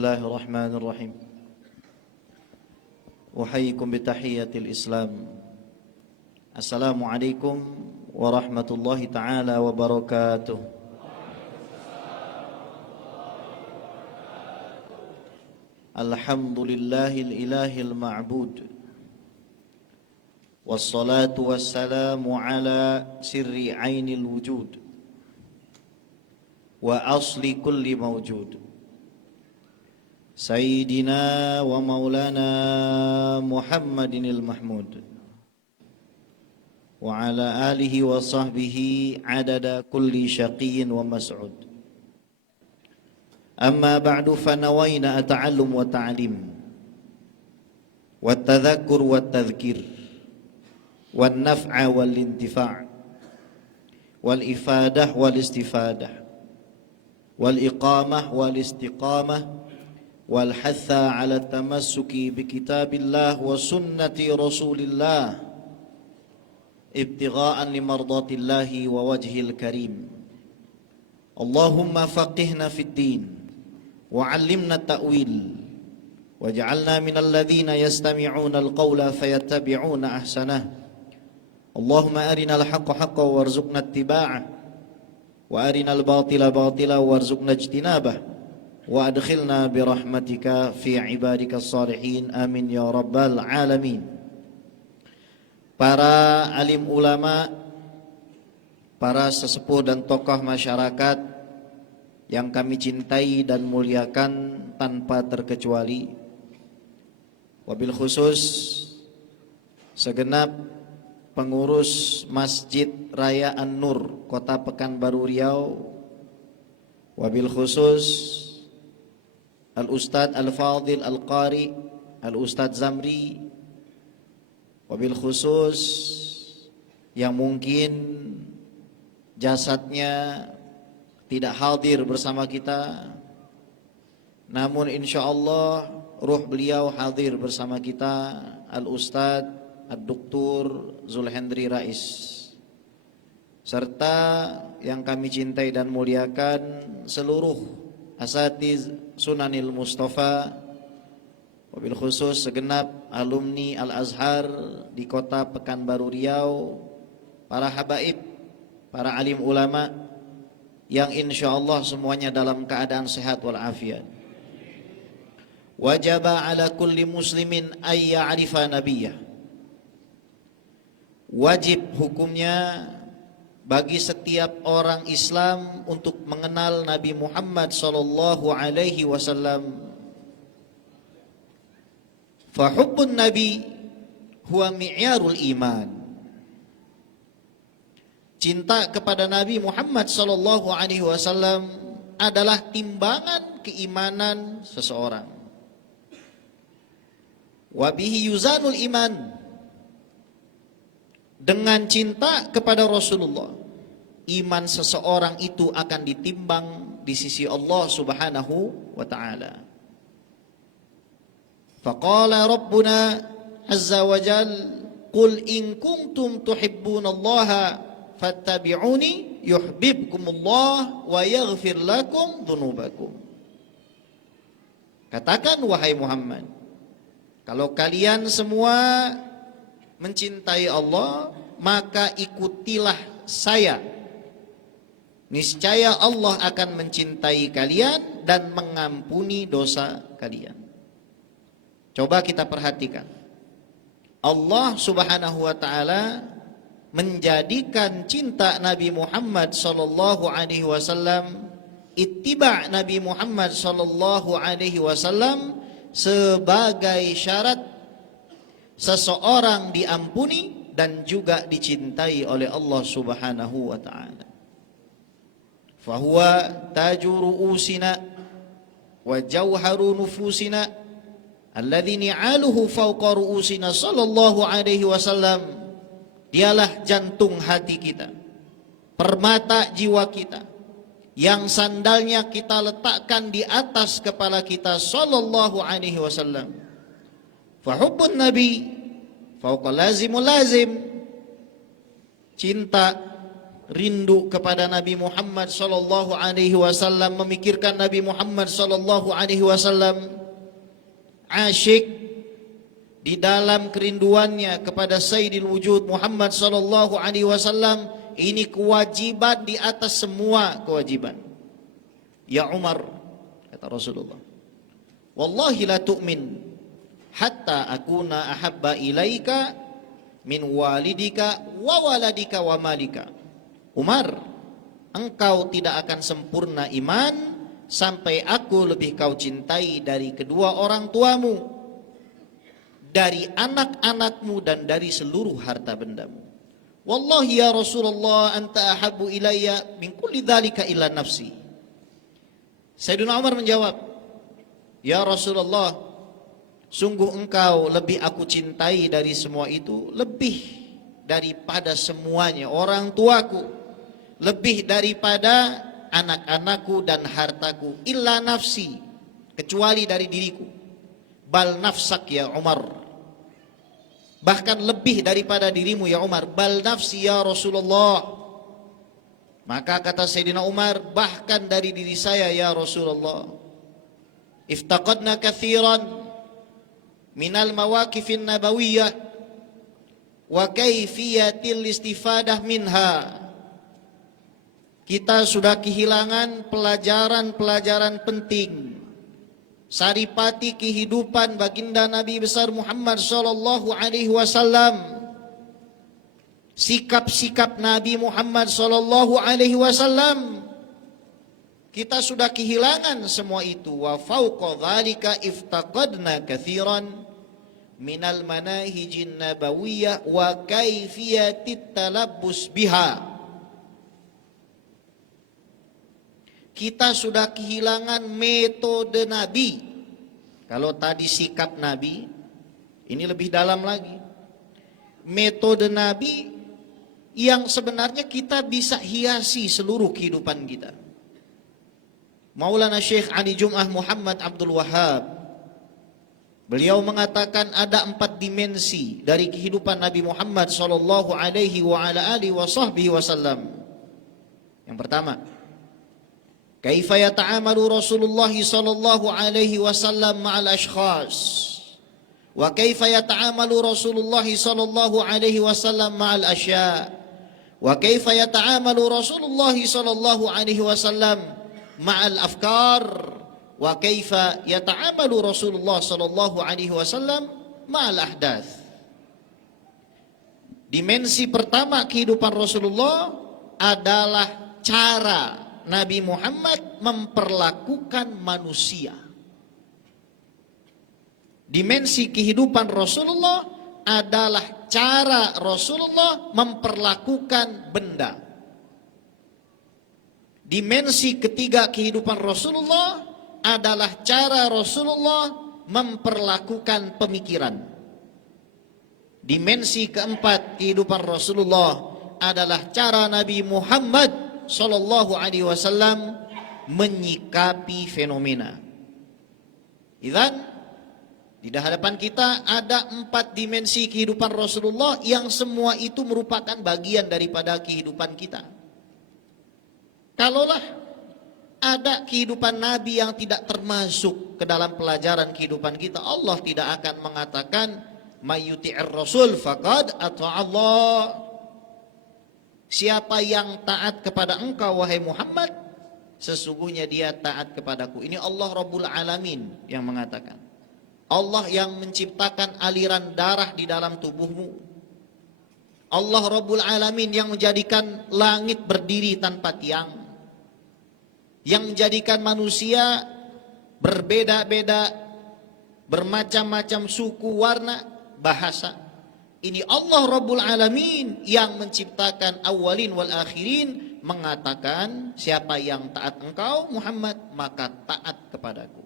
Bismillahirrahmanirrahim. Uhayyikum bitahiyyatil Islam. Assalamualaikum warahmatullahi ta'ala wabarakatuh. Alhamdulillahil ilahil ma'bud. Wassalatu wassalamu ala sirri ainil wujud wa asli kulli mawjud. Sayyidina wa maulana Muhammadinil Mahmud wa ala alihi wa sahbihi adada kulli syaqiyyin wa mas'ud. Amma ba'du fanawayna ata'allum wa ta'lim wa tadhakkur wa tadhkir wal naf'a wal intifa' wal ifadah wal istifadah wal iqamah wal istiqamah wal hatha ala tamassuki bi kitabillah wa sunnati rasulillah ibtigha'an li mardatillahi wa wajhil karim. Allahumma faqihna fid din wa 'allimna ta'wil waj'alna minal ladzina yastami'una al-qawla fayattabi'una ahsanah. Allahumma arinal haqqa haqqan warzuqna ittiba'ah wa arinal batila batila warzuqna ijtinabah wa adkhilna birahmatika fi ibadika salihin amin ya rabbal alamin. Para alim ulama, para sesepuh dan tokoh masyarakat yang kami cintai dan muliakan tanpa terkecuali, wabil khusus segenap pengurus Masjid Raya An-Nur Kota Pekanbaru Riau, wabil khusus Al-Ustadz Al-Fadhil Al-Qari Al-Ustadz Zamri, wabil khusus yang mungkin jasadnya tidak hadir bersama kita, namun insyaallah ruh beliau hadir bersama kita, Al-Ustadz Ad-Doktur Zulhendri Rais, serta yang kami cintai dan muliakan seluruh asatiz Sunanil Mustafa, wabil khusus segenap alumni Al-Azhar di Kota Pekanbaru Riau, para habaib, para alim ulama yang insyaallah semuanya dalam keadaan sehat walafiat. Wajaba ala kulli muslimin ay ya'rifa nabiyyah. Wajib hukumnya bagi setiap orang Islam untuk mengenal Nabi Muhammad sallallahu alaihi wasallam. Fa hubbun nabi huwa mi'yarul iman. Cinta kepada Nabi Muhammad sallallahu alaihi wasallam adalah timbangan keimanan seseorang. Wa bihi yuzanul iman. Dengan cinta kepada Rasulullah, iman seseorang itu akan ditimbang di sisi Allah Subhanahu wa ta'ala. Faqala Rabbuna azza wa jal, qul in kuntum tuhibbunallaha fattabi'uni yuhibbukumullah wa yaghfir lakum dhunubakum. Katakan wahai Muhammad, kalau kalian semua mencintai Allah, maka ikutilah saya. Niscaya Allah akan mencintai kalian dan mengampuni dosa kalian. Coba kita perhatikan. Allah Subhanahu wa ta'ala menjadikan cinta Nabi Muhammad sallallahu alaihi wasallam, ittiba' Nabi Muhammad sallallahu alaihi wasallam sebagai syarat seseorang diampuni dan juga dicintai oleh Allah Subhanahu wa ta'ala. Fahuwa taju ru'usina wa jawharu nufusina alladhi ni'aluhu fawqa ru'usina sallallahu alaihi wasallam. Dialah jantung hati kita, permata jiwa kita, yang sandalnya kita letakkan di atas kepala kita sallallahu alaihi wasallam. Fahubbun nabi fauqa lazimul lazim. Cinta rindu kepada Nabi Muhammad sallallahu alaihi wasallam, memikirkan Nabi Muhammad sallallahu alaihi wasallam, asyik di dalam kerinduannya kepada Sayyidil Wujud Muhammad sallallahu alaihi wasallam, ini kewajiban di atas semua kewajiban. Ya Umar, kata Rasulullah, wallahi la tu'min hatta akuna ahabba ilaika min walidika wa waladika wa malika. Umar, engkau tidak akan sempurna iman sampai aku lebih kau cintai dari kedua orang tuamu, dari anak-anakmu, dan dari seluruh harta bendamu. Wallahi ya Rasulullah, anta ahabbu ilayya min kulli dzalika illa nafsi. Sayyidina Umar menjawab, ya Rasulullah, sungguh engkau lebih aku cintai dari semua itu, lebih daripada semuanya, orang tuaku, lebih daripada anak-anakku dan hartaku, illa nafsi, kecuali dari diriku. Bal nafsak ya Umar, bahkan lebih daripada dirimu ya Umar. Bal nafsi ya Rasulullah. Maka kata Sayyidina Umar, bahkan dari diri saya ya Rasulullah. Iftaqadna kathiran minal mawaqifin nabawiyah wa kaifiyatil istifadah minha. Kita sudah kehilangan pelajaran-pelajaran penting, saripati kehidupan baginda Nabi besar Muhammad sallallahu alaihi wasallam, sikap-sikap Nabi Muhammad sallallahu alaihi wasallam. Kita sudah kehilangan semua itu. Wa fauqa dzalika iftaqadna katsiran minal manahijin nabawiyyah wa kaifiyatit talabbus biha. Kita sudah kehilangan metode Nabi. Kalau tadi sikap Nabi, ini lebih dalam lagi. Metode Nabi yang sebenarnya kita bisa hiasi seluruh kehidupan kita. Maulana Syekh Ali Jum'ah Muhammad Abdul Wahhab, beliau mengatakan ada 4 dimensi dari kehidupan Nabi Muhammad sallallahu alaihi wa ala alihi wa sahbihi wasallam. Yang pertama, kaifa yata'amalu Rasulullah sallallahu alaihi wasallam ma'al ashkhas, wa kaifa yata'amalu Rasulullah sallallahu alaihi wasallam ma'al asya, wa kaifa yata'amalu Rasulullah sallallahu alaihi wasallam ma'al afkar, wa kaifa yata'amalu Rasulullah sallallahu alaihi wasallam ma'al ahdath. Dimensi pertama kehidupan Rasulullah adalah cara Nabi Muhammad memperlakukan manusia. Dimensi kehidupan Rasulullah adalah cara Rasulullah memperlakukan benda. Dimensi ketiga kehidupan Rasulullah adalah cara Rasulullah memperlakukan pemikiran. Dimensi keempat kehidupan Rasulullah adalah cara Nabi Muhammad sallallahu alaihi wasallam menyikapi fenomena. Idzan, di hadapan kita ada 4 dimensi kehidupan Rasulullah yang semua itu merupakan bagian daripada kehidupan kita. Kalaulah ada kehidupan Nabi yang tidak termasuk ke dalam pelajaran kehidupan kita, Allah tidak akan mengatakan mayyuti'ir rasul faqad ata'allah. Siapa yang taat kepada engkau wahai Muhammad, sesungguhnya dia taat kepadaku. Ini Allah Rabbul Alamin yang mengatakan. Allah yang menciptakan aliran darah di dalam tubuhmu. Allah Rabbul Alamin yang menjadikan langit berdiri tanpa tiang. Yang menjadikan manusia berbeda-beda, bermacam-macam suku, warna, bahasa. Ini Allah Rabbul Alamin yang menciptakan awalin wal akhirin, mengatakan siapa yang taat engkau Muhammad maka taat kepadaku.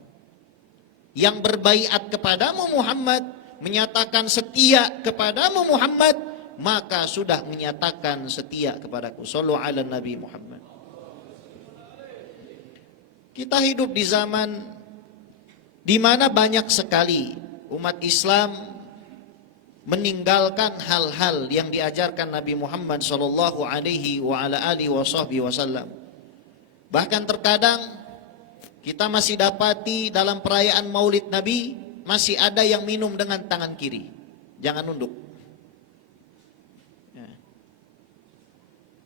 Yang berbaiat kepadamu Muhammad, menyatakan setia kepadamu Muhammad, maka sudah menyatakan setia kepadaku. Shallu ala Nabi Muhammad. Kita hidup di zaman di mana banyak sekali umat Islam meninggalkan hal-hal yang diajarkan Nabi Muhammad sallallahu alaihi wa ala alihi wasallam. Bahkan terkadang kita masih dapati dalam perayaan Maulid Nabi masih ada yang minum dengan tangan kiri. Jangan nunduk.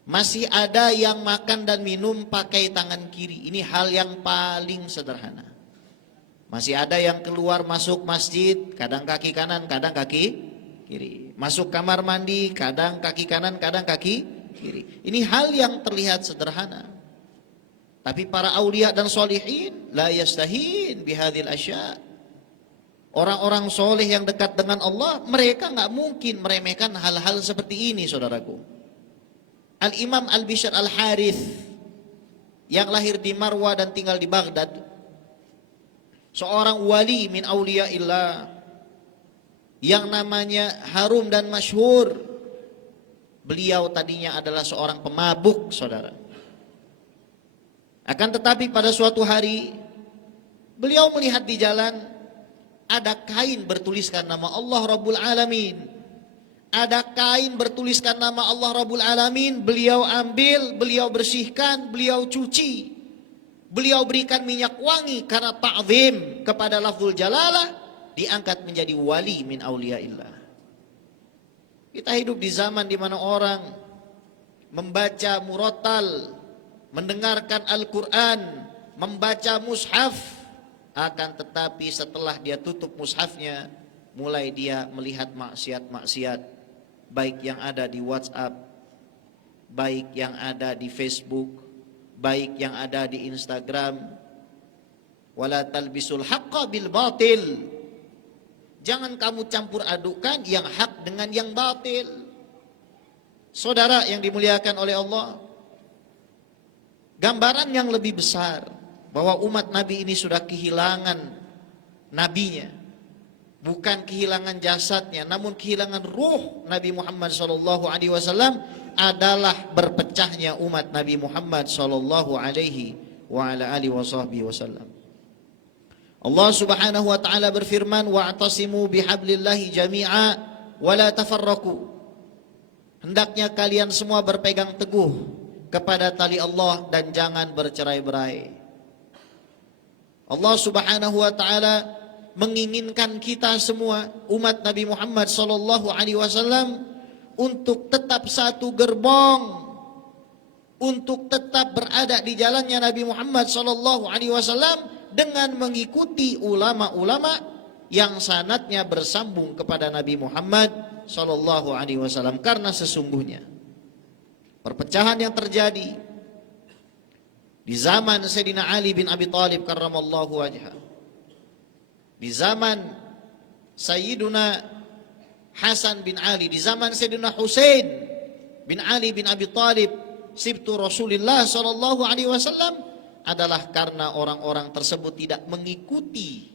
Masih ada yang makan dan minum pakai tangan kiri. Ini hal yang paling sederhana. Masih ada yang keluar masuk masjid, kadang kaki kanan, kadang kaki kiri. Masuk kamar mandi, kadang kaki kanan, kadang kaki kiri. Ini hal yang terlihat sederhana. Tapi para aulia dan solihin la yastahin bihadil asya. Orang-orang soleh yang dekat dengan Allah, mereka nggak mungkin meremehkan hal-hal seperti ini, saudaraku. Al-Imam Al-Bishr Al-Harith yang lahir di Marwa dan tinggal di Baghdad, seorang wali min auliyaillah yang namanya harum dan masyhur. Beliau tadinya adalah seorang pemabuk, saudara. Akan tetapi pada suatu hari beliau melihat di jalan ada kain bertuliskan nama Allah Rabbul Alamin. Ada kain bertuliskan nama Allah Rabbul Alamin. Beliau ambil, beliau bersihkan, beliau cuci. Beliau berikan minyak wangi karena ta'zim kepada lafzul jalalah. Diangkat menjadi wali min auliyaillah. Kita hidup di zaman di mana orang membaca murattal, mendengarkan Al-Quran, membaca mushaf, akan tetapi setelah dia tutup mushafnya, mulai dia melihat maksiat-maksiat, baik yang ada di WhatsApp, baik yang ada di Facebook, baik yang ada di Instagram. Wala talbisul haqqa bil batil. Jangan kamu campur adukan yang hak dengan yang batil. Saudara yang dimuliakan oleh Allah, gambaran yang lebih besar bahwa umat Nabi ini sudah kehilangan nabinya, bukan kehilangan jasadnya, namun kehilangan ruh Nabi Muhammad SAW, adalah berpecahnya umat Nabi Muhammad SAW. Allah Subhanahu wa taala berfirman, wa'tasimu bihablillahi jami'a wa la tafarraqu. Hendaknya kalian semua berpegang teguh kepada tali Allah dan jangan bercerai-berai. Allah Subhanahu wa taala menginginkan kita semua umat Nabi Muhammad sallallahu alaihi wasallam untuk tetap satu gerbong, untuk tetap berada di jalannya Nabi Muhammad sallallahu alaihi wasallam dengan mengikuti ulama-ulama yang sanadnya bersambung kepada Nabi Muhammad sallallahu alaihi wasallam. Karena sesungguhnya perpecahan yang terjadi di zaman Sayyidina Ali bin Abi Thalib karramallahu wajhah, di zaman Sayyiduna Hasan bin Ali, di zaman Sayyidina Husain bin Ali bin Abi Thalib sibtu Rasulullah sallallahu alaihi wasallam, adalah karena orang-orang tersebut tidak mengikuti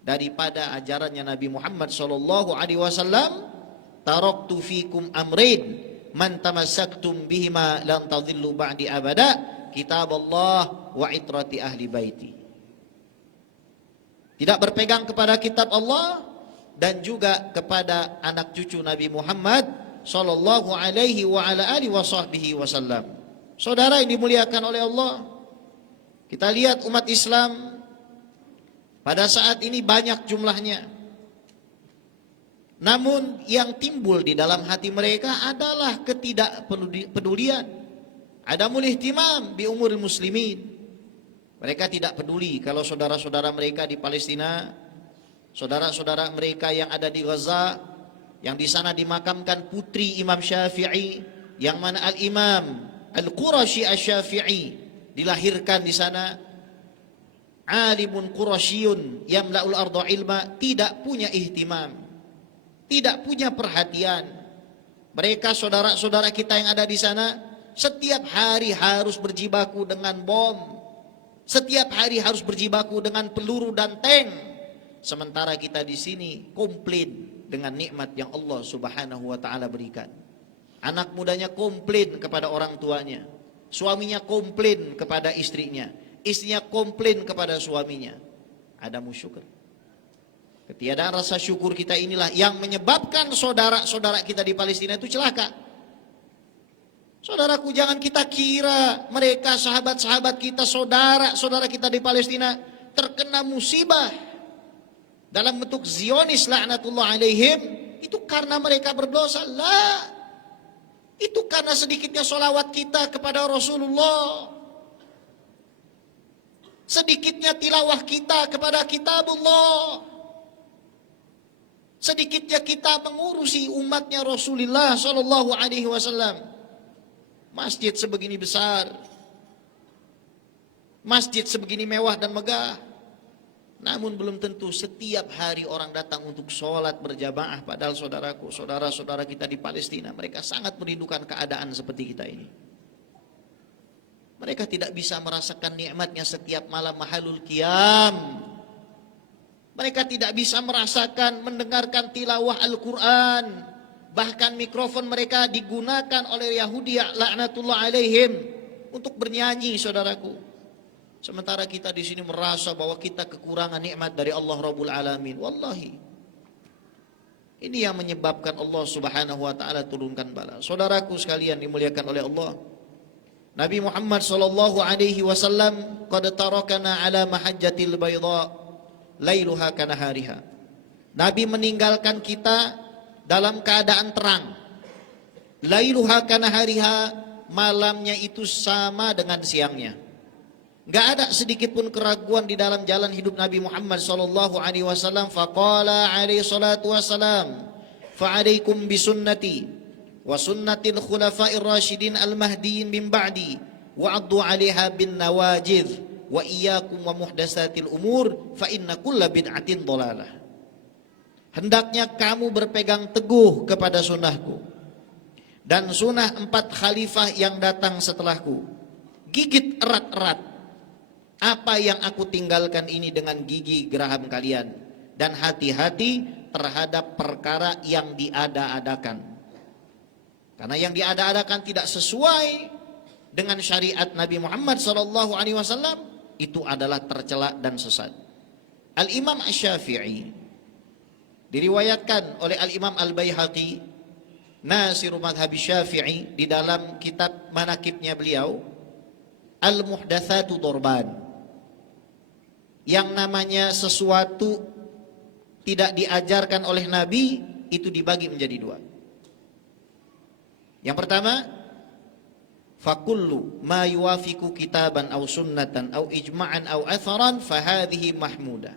daripada ajarannya Nabi Muhammad sallallahu alaihi wasallam. Taraktu fikum amrin man tamassaktum bihima lan tadhillu ba'di abada, kitab Allah wa itrati ahli baiti. Tidak berpegang kepada kitab Allah dan juga kepada anak cucu Nabi Muhammad sallallahu alaihi wa ala alihi wasallam. Saudara yang dimuliakan oleh Allah, kita lihat umat Islam pada saat ini banyak jumlahnya. Namun yang timbul di dalam hati mereka adalah ketidakpedulian. Adamul ihtimam bi umuril muslimin. Mereka tidak peduli kalau saudara-saudara mereka di Palestina, saudara-saudara mereka yang ada di Gaza, yang di sana dimakamkan putri Imam Syafi'i, yang mana Al-Imam Al-Qurashi Asy-Syafi'i dilahirkan di sana, alimun Qurasyiyun yamla'ul arda ilma, tidak punya ihtimam, tidak punya perhatian. Mereka saudara-saudara kita yang ada di sana setiap hari harus berjibaku dengan bom, setiap hari harus berjibaku dengan peluru dan tank, sementara kita di sini komplain dengan nikmat yang Allah Subhanahu wa taala berikan. Anak mudanya komplain kepada orang tuanya, suaminya komplain kepada istrinya, istrinya komplain kepada suaminya. Ada musyukur. Ketiadaan rasa syukur kita inilah yang menyebabkan saudara-saudara kita di Palestina itu celaka. Saudaraku, jangan kita kira mereka sahabat-sahabat kita, saudara-saudara kita di Palestina terkena musibah dalam bentuk Zionis laknatullah alaihim itu karena mereka berdosa. La, itu karena sedikitnya sholawat kita kepada Rasulullah, sedikitnya tilawah kita kepada kitabullah, sedikitnya kita mengurusi umatnya Rasulullah Sallallahu Alaihi Wasallam. Masjid sebegini besar, masjid sebegini mewah dan megah, namun belum tentu setiap hari orang datang untuk sholat berjamaah. Padahal saudaraku, saudara-saudara kita di Palestina, mereka sangat merindukan keadaan seperti kita ini. Mereka tidak bisa merasakan nikmatnya setiap malam mahalul qiyam. Mereka tidak bisa merasakan mendengarkan tilawah Al-Quran. Bahkan mikrofon mereka digunakan oleh Yahudi laknatullah alaihim untuk bernyanyi, saudaraku. Sementara kita di sini merasa bahwa kita kekurangan nikmat dari Allah Rabbul Alamin. Wallahi, ini yang menyebabkan Allah Subhanahu wa taala turunkan bala. Saudaraku sekalian dimuliakan oleh Allah, Nabi Muhammad sallallahu alaihi wasallam qad tarakana ala mahajjatil bayda lailuha kanahariha. Nabi meninggalkan kita dalam keadaan terang. Lailuha kanahariha, malamnya itu sama dengan siangnya. Gak ada sedikit pun keraguan di dalam jalan hidup Nabi Muhammad sallallahu alaihi wasallam. Faqala alaihi salatu wassalam, fa'alaikum bisunnati wa sunnatil khulafa'ir rasyidin al-mahdiyyin min ba'di wa 'addu 'alaiha bin nawajidh wa iyyakum wa muhdatsatil umur fa inna kulla bid'atin dhalalah. Hendaknya kamu berpegang teguh kepada sunnahku dan sunnah 4 khalifah yang datang setelahku. Gigit erat-erat apa yang aku tinggalkan ini dengan gigi geraham kalian, dan hati-hati terhadap perkara yang diada-adakan. Karena yang diada-adakan tidak sesuai dengan syariat Nabi Muhammad SAW, itu adalah tercela dan sesat. Al-Imam Asy-Syafi'i diriwayatkan oleh Al-Imam Al-Baihaqi, Nasiru Madhab Syafi'i, di dalam kitab manakibnya beliau, Al-Muhdatsatu Dorban. Yang namanya sesuatu tidak diajarkan oleh Nabi itu dibagi menjadi 2. Yang pertama, fakullu ma yuwafiqu kitaban aw sunnatan aw ijma'an aw atharan fahadhihi mahmudah.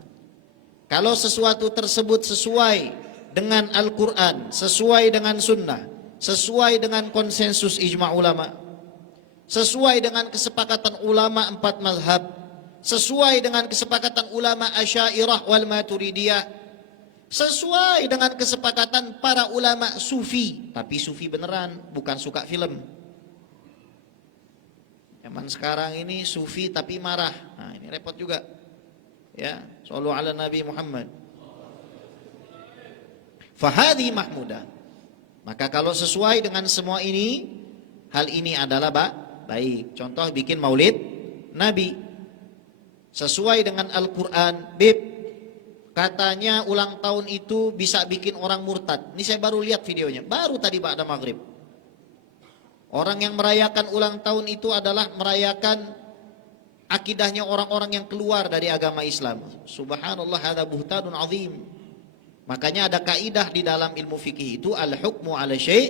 Kalau sesuatu tersebut sesuai dengan Al-Quran, sesuai dengan sunnah, sesuai dengan konsensus ijma' ulama, sesuai dengan kesepakatan ulama 4 mazhab, sesuai dengan kesepakatan ulama Asy'ariyah wal Maturidiyah, sesuai dengan kesepakatan para ulama sufi, tapi sufi beneran, bukan suka film. Zaman sekarang ini sufi tapi marah. Nah, ini repot juga. Ya, shallu ala Nabi Muhammad. Fahadhi mahmudah. Maka kalau sesuai dengan semua ini, hal ini adalah baik. Contoh bikin maulid Nabi sesuai dengan Al-Quran. Katanya ulang tahun itu bisa bikin orang murtad. Ini saya baru lihat videonya, baru tadi ba'da maghrib. Orang yang merayakan ulang tahun itu adalah merayakan akidahnya orang-orang yang keluar dari agama Islam. Subhanallah, hadza buhtanun azim. Makanya ada kaidah di dalam ilmu fikih itu, al-hukmu ala syai'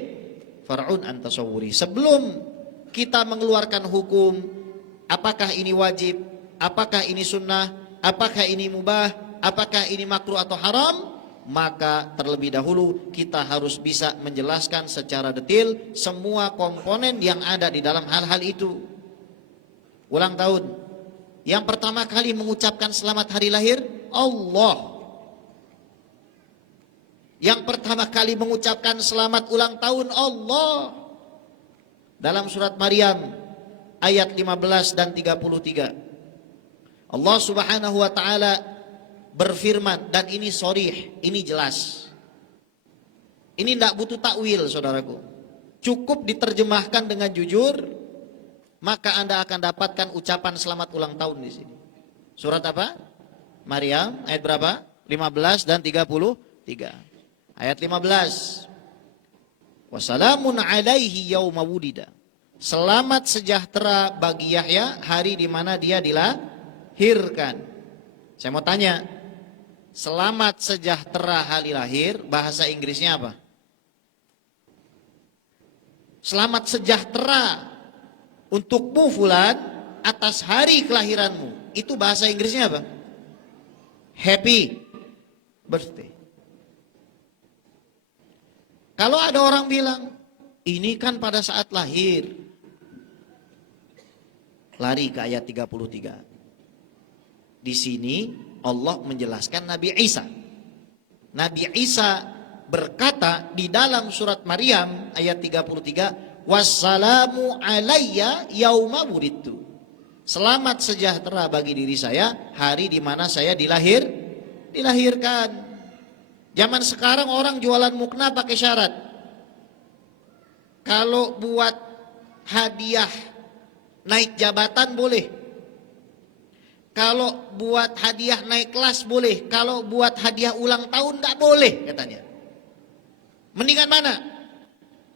far'un an tasawwuri. Sebelum kita mengeluarkan hukum, apakah ini wajib, apakah ini sunnah, apakah ini mubah, apakah ini makruh atau haram, maka terlebih dahulu kita harus bisa menjelaskan secara detail semua komponen yang ada di dalam hal-hal itu. Ulang tahun, yang pertama kali mengucapkan selamat hari lahir Allah. Yang pertama kali mengucapkan selamat ulang tahun Allah. Dalam surat Maryam ayat 15 dan 33, Allah Subhanahu wa taala berfirman, dan ini sharih, ini jelas. Ini tidak butuh takwil, saudaraku. Cukup diterjemahkan dengan jujur, maka Anda akan dapatkan ucapan selamat ulang tahun di sini. Surat apa? Maryam ayat berapa? 15 dan 33. Ayat 15. Wassalamun alaihi yauma wulida. Selamat sejahtera bagi Yahya hari di mana dia dilahirkan. Saya mau tanya, selamat sejahtera hari lahir bahasa Inggrisnya apa? Selamat sejahtera untukmu fulan atas hari kelahiranmu. Itu bahasa Inggrisnya apa? Happy birthday. Kalau ada orang bilang, ini kan pada saat lahir. Lari ke ayat 33. Di sini Allah menjelaskan Nabi Isa. Nabi Isa berkata di dalam surat Maryam ayat 33, wassalamu alayya yauma wulidtu. Selamat sejahtera bagi diri saya hari di mana saya dilahirkan. Zaman sekarang orang jualan mukna pakai syarat. Kalau buat hadiah naik jabatan boleh. Kalau buat hadiah naik kelas boleh. Kalau buat hadiah ulang tahun enggak boleh katanya. Mendingan mana?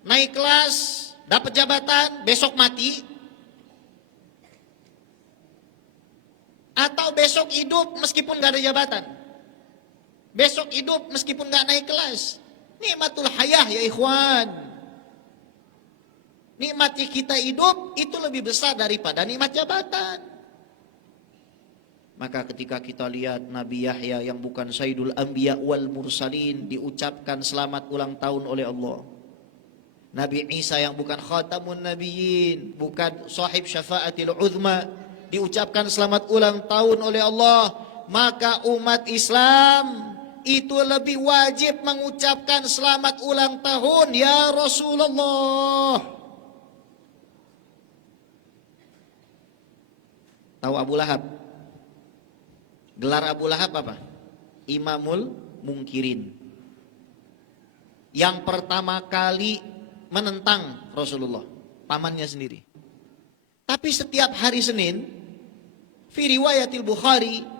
Naik kelas, dapat jabatan, besok mati. Atau besok hidup meskipun enggak ada jabatan. Besok hidup meskipun gak naik kelas. Nikmatul hayah ya ikhwan. Nikmatnya kita hidup itu lebih besar daripada nikmat jabatan. Maka ketika kita lihat Nabi Yahya yang bukan Sayyidul Anbiya wal Mursalin diucapkan selamat ulang tahun oleh Allah. Nabi Isa yang bukan Khatamun Nabiyyin, bukan sahib syafaatil uzma, diucapkan selamat ulang tahun oleh Allah. Maka umat Islam itu lebih wajib mengucapkan selamat ulang tahun ya Rasulullah. Tahu Abu Lahab? Gelar Abu Lahab apa? Imamul Mungkirin. Yang pertama kali menentang Rasulullah, pamannya sendiri. Tapi setiap hari Senin, fi riwayatil Bukhari,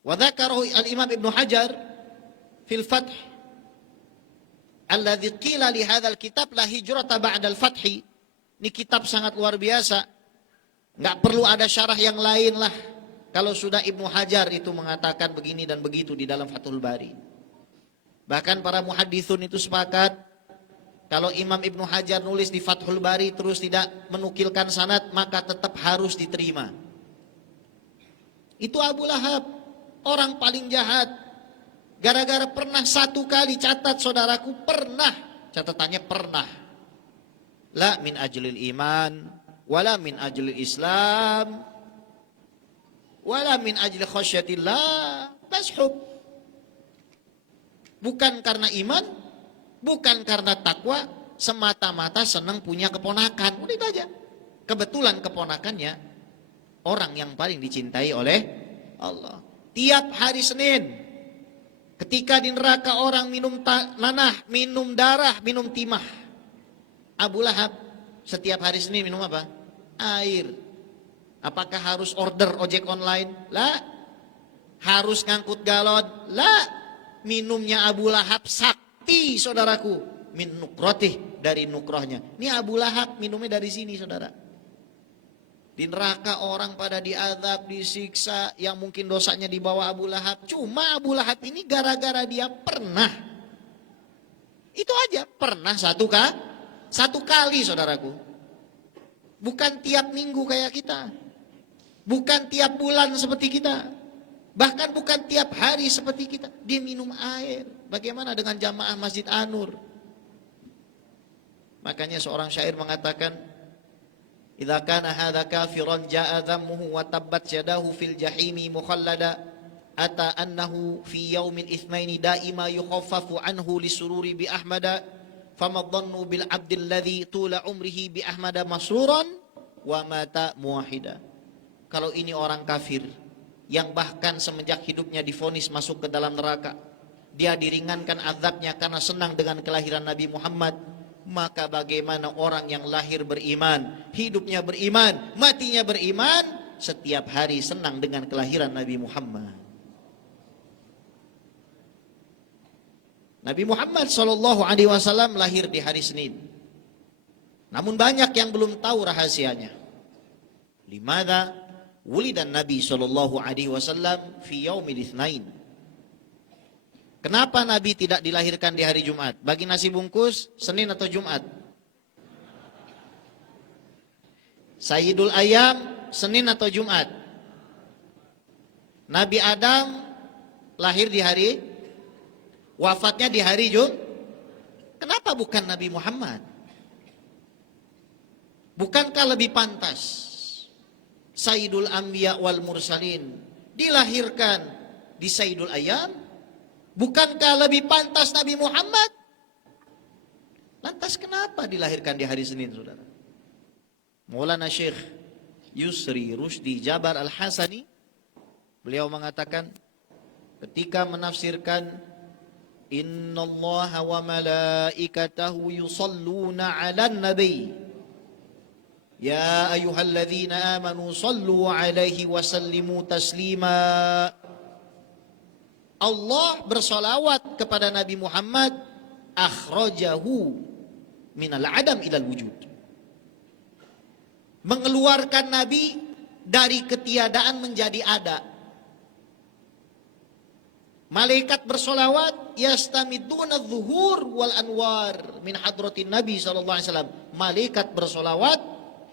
wa dzakarahu al-Imam Ibnu Hajar fil Fath alladzi qila li hadzal kitab la hijrata ba'dal fathi. Ini kitab sangat luar biasa. Enggak perlu ada syarah yang lain lah. Kalau sudah Ibnu Hajar itu mengatakan begini dan begitu di dalam Fathul Bari. Bahkan para muhaddisun itu sepakat kalau Imam Ibnu Hajar nulis di Fathul Bari terus tidak menukilkan sanad maka tetap harus diterima. Itu Abu Lahab. Orang paling jahat. Gara-gara pernah satu kali, catat saudaraku, pernah. Catatannya pernah. La min ajlil iman, wala min ajlil Islam, wala min ajli khasyatillah, bashub. Bukan karena iman, bukan karena takwa, semata-mata senang punya keponakan. Udah itu aja. Kebetulan keponakannya orang yang paling dicintai oleh Allah. Tiap hari Senin ketika di neraka orang minum nanah, minum darah, minum timah. Abu Lahab setiap hari Senin minum apa? Air. Apakah harus order ojek online? La. Harus ngangkut galon? La. Minumnya Abu Lahab sakti saudaraku. Min nukrotih, dari nukrohnya. Ini Abu Lahab minumnya dari sini saudara. Di neraka orang pada diazab, disiksa, yang mungkin dosanya di bawah Abu Lahab. Cuma Abu Lahab ini gara-gara dia pernah. Itu aja, pernah satu kali saudaraku. Bukan tiap minggu kayak kita. Bukan tiap bulan seperti kita. Bahkan bukan tiap hari seperti kita. Dia minum air. Bagaimana dengan jamaah Masjid An-Nur? Makanya seorang syair mengatakan, idza kana hadza kafiran jaa dhammuhu wa tabbat yadahu fil jahimi mukhallada ata annahu fi yaumin itsnaini daima yukhaffafu anhu lisururi bi ahmada fama dhannu bil abdil ladzi tula umrihi bi ahmada masruran wa mata muwahhida. Kalau ini orang kafir yang bahkan semenjak hidupnya divonis masuk ke dalam neraka, dia diringankan azabnya karena senang dengan kelahiran Nabi Muhammad, maka bagaimana orang yang lahir beriman, hidupnya beriman, matinya beriman, setiap hari senang dengan kelahiran Nabi Muhammad. Nabi Muhammad SAW lahir di hari Senin. Namun banyak yang belum tahu rahasianya. Limadha wulidan Nabi SAW fi yaumil itsnain. Kenapa Nabi tidak dilahirkan di hari Jumat? Bagi nasi bungkus, Senin atau Jumat? Sayyidul Ayam, Senin atau Jumat? Nabi Adam lahir di hari, wafatnya di hari Jumat. Kenapa bukan Nabi Muhammad? Bukankah lebih pantas Sayyidul Anbiya wal Mursalin dilahirkan di Sayyidul Ayam? Bukankah lebih pantas Nabi Muhammad? Lantas kenapa dilahirkan di hari Senin, saudara? Maulana Syekh Yusri Rusdi Jabar Al-Hasani, beliau mengatakan ketika menafsirkan innallaha wa malaikatahu yusalluna 'alan nabi ya ayyuhalladzina amanu sallu 'alaihi wa sallimu taslima. Allah bersolawat kepada Nabi Muhammad, akhrajahu minal adam ilal wujud. Mengeluarkan Nabi dari ketiadaan menjadi ada. Malaikat bersolawat, yastamiduna adh-dhuhur wal anwar min hadratin Nabi SAW. Malaikat bersolawat,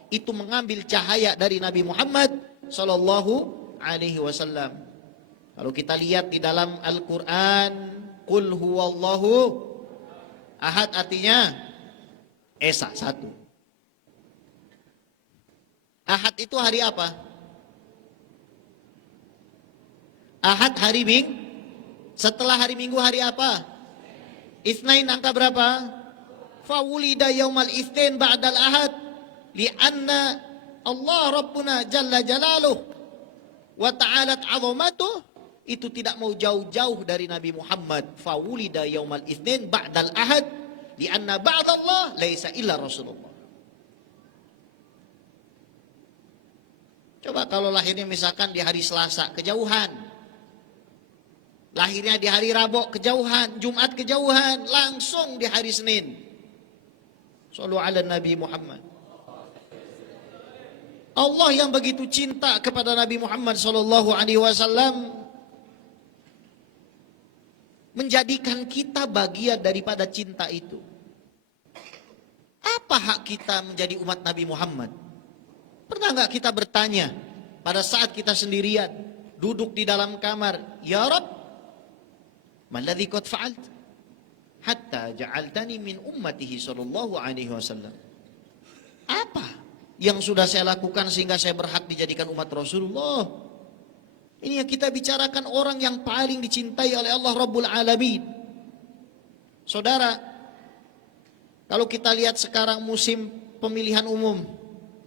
itu mengambil cahaya dari Nabi Muhammad SAW. Kalau kita lihat di dalam Al-Quran, Qul huwallahu ahad, artinya Esa, satu. Ahad itu hari apa? Ahad hari Minggu. Setelah hari Minggu hari apa? Itsnain, angka berapa? Fawulida yaumal itsnain ba'dal ahad li'anna Allah Rabbuna jalla jalaluh wa ta'alat 'azamatuh, itu tidak mau jauh-jauh dari Nabi Muhammad. Fawulida yaumal itsnain ba'dal ahad li'anna ba'dallah laisa illa Rasulullah. Coba kalau lahirnya misalkan di hari Selasa, kejauhan. Lahirnya di hari Rabu, kejauhan. Jumat, kejauhan. Langsung di hari Senin. Shallu ala Nabi Muhammad. Allah yang begitu cinta kepada Nabi Muhammad SAW menjadikan kita bagian daripada cinta itu. Apa hak kita menjadi umat Nabi Muhammad? Pernah nggak kita bertanya pada saat kita sendirian duduk di dalam kamar, ya Rabb, maladzi qad fa'alt hatta ja'altani min ummatihi sallallahu alaihi wasallam. Apa yang sudah saya lakukan sehingga saya berhak dijadikan umat Rasulullah? Ini yang kita bicarakan orang yang paling dicintai oleh Allah Rabbul Alamin. Saudara, kalau kita lihat sekarang musim pemilihan umum,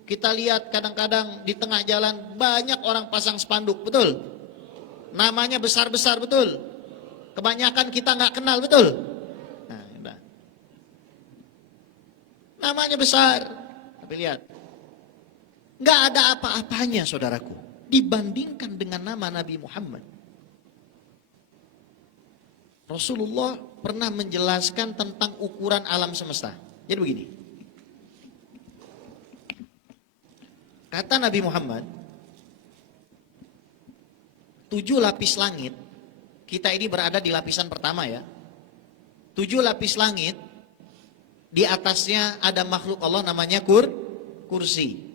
kita lihat kadang-kadang di tengah jalan banyak orang pasang spanduk, betul? Namanya besar-besar, betul? Kebanyakan kita nggak kenal, betul? Nah, namanya besar, tapi lihat, nggak ada apa-apanya, saudaraku, dibandingkan dengan nama Nabi Muhammad. Rasulullah pernah menjelaskan tentang ukuran alam semesta. Jadi begini, kata Nabi Muhammad, 7 lapis langit, kita ini berada di lapisan pertama ya. 7 lapis langit, di atasnya ada makhluk Allah namanya kursi.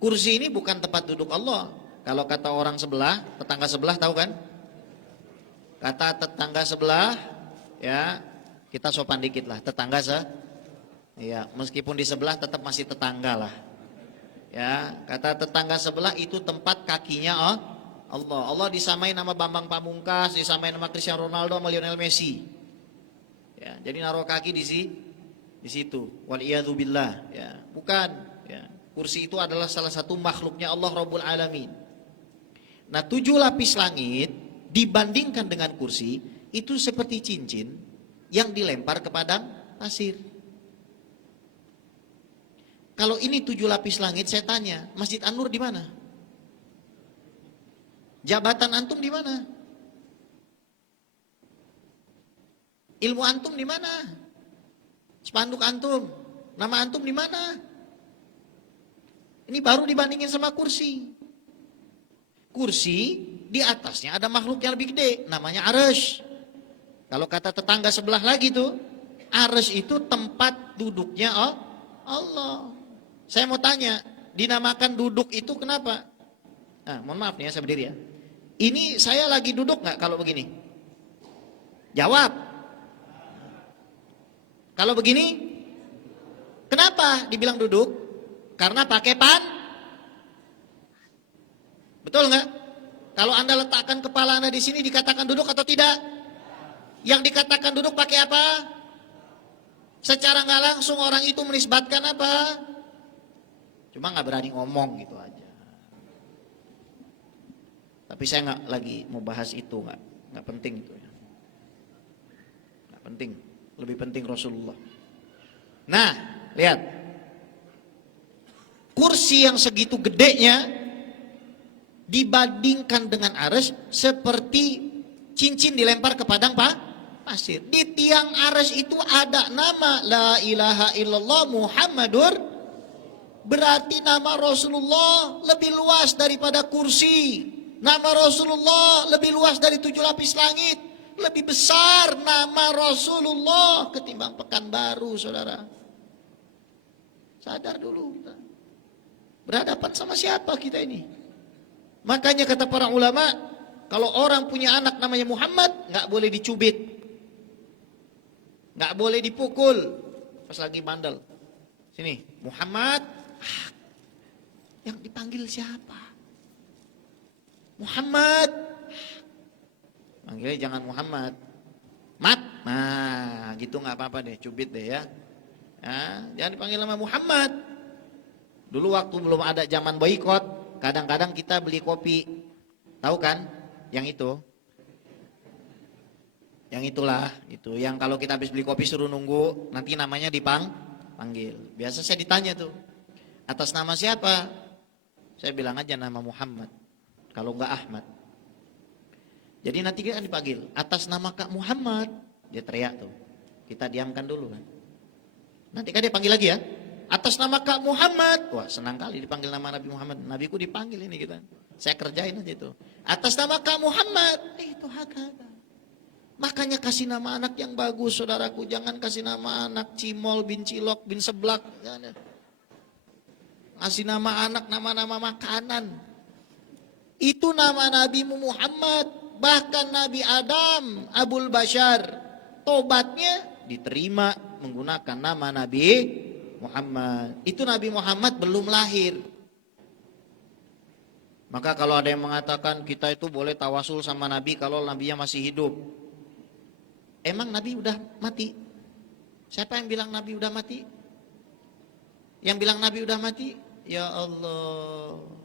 Kursi ini bukan tempat duduk Allah. Kalau kata orang sebelah, tetangga sebelah, tahu kan? Kata tetangga sebelah, ya kita sopan dikit lah, tetangga ya meskipun di sebelah tetap masih tetangga lah. Ya, kata tetangga sebelah itu tempat kakinya Allah. Allah disamain nama Bambang Pamungkas, disamain nama Cristiano Ronaldo sama Lionel Messi. Ya, jadi naruh kaki di situ. Waliyadzubillah, ya. Bukan, ya. Kursi itu adalah salah satu makhluknya Allah Rabbul Alamin. Nah, 7 lapis langit dibandingkan dengan kursi itu seperti cincin yang dilempar ke padang pasir. Kalau ini 7 lapis langit, saya tanya, Masjid An-Nur di mana? Jabatan antum di mana? Ilmu antum di mana? Spanduk antum, nama antum di mana? Ini baru dibandingin sama kursi. Kursi di atasnya ada makhluk yang lebih gede, namanya arsy. Kalau kata tetangga sebelah lagi tuh, arsy itu tempat duduknya Allah. Saya mau tanya, dinamakan duduk itu kenapa? Mohon maaf nih ya, saya berdiri ya. Ini saya lagi duduk nggak kalau begini? Jawab. Kalau begini, kenapa dibilang duduk? Karena pakai betul nggak? Kalau Anda letakkan kepala Anda di sini dikatakan duduk atau tidak? Yang dikatakan duduk pakai apa? Secara nggak langsung orang itu menisbatkan apa? Cuma nggak berani ngomong gitu aja. Tapi saya nggak lagi mau bahas itu, nggak penting itu ya. Nggak penting. Lebih penting Rasulullah. Nah, lihat. Kursi yang segitu gedenya dibandingkan dengan arsy seperti cincin dilempar ke padang pasir. Di tiang arsy itu ada nama la ilaha illallah Muhammadur, berarti nama Rasulullah lebih luas daripada kursi. Nama Rasulullah lebih luas dari 7 lapis langit. Lebih besar nama Rasulullah ketimbang Pekanbaru, saudara. Sadar dulu. Berhadapan sama siapa kita ini? Makanya kata para ulama, kalau orang punya anak namanya Muhammad, nggak boleh dicubit, nggak boleh dipukul pas lagi bandel. Sini, Muhammad. Yang dipanggil siapa? Muhammad. Manggilnya jangan Muhammad. Mat. Nah, gitu nggak apa-apa deh, cubit deh ya. Jangan dipanggil nama Muhammad. Dulu waktu belum ada zaman boikot, kadang-kadang kita beli kopi. Tahu kan? Yang itu. Yang itulah, itu. Yang kalau kita habis beli kopi suruh nunggu, nanti namanya dipanggil. Biasa saya ditanya tuh, atas nama siapa? Saya bilang aja nama Muhammad. Kalau enggak Ahmad. Jadi nanti kita dipanggil, atas nama Kak Muhammad. Dia teriak tuh. Kita diamkan dulu kan. Nanti kan dia panggil lagi ya. Atas nama Kak Muhammad. Wah, senang kali dipanggil nama Nabi Muhammad. Nabiku dipanggil ini kita. Saya kerjain aja itu. Atas nama Kak Muhammad. Itu hakada. Makanya kasih nama anak yang bagus, saudaraku. Jangan kasih nama anak Cimol bin Cilok bin Seblak. Jangan. Kasih nama anak nama-nama makanan. Itu nama Nabi Muhammad. Bahkan Nabi Adam, Abul Bashar, tobatnya diterima menggunakan nama Nabi Muhammad. Itu Nabi Muhammad belum lahir. Maka kalau ada yang mengatakan kita itu boleh tawasul sama Nabi kalau Nabinya masih hidup. Emang Nabi udah mati? Siapa yang bilang Nabi udah mati? Yang bilang Nabi udah mati? Ya Allah.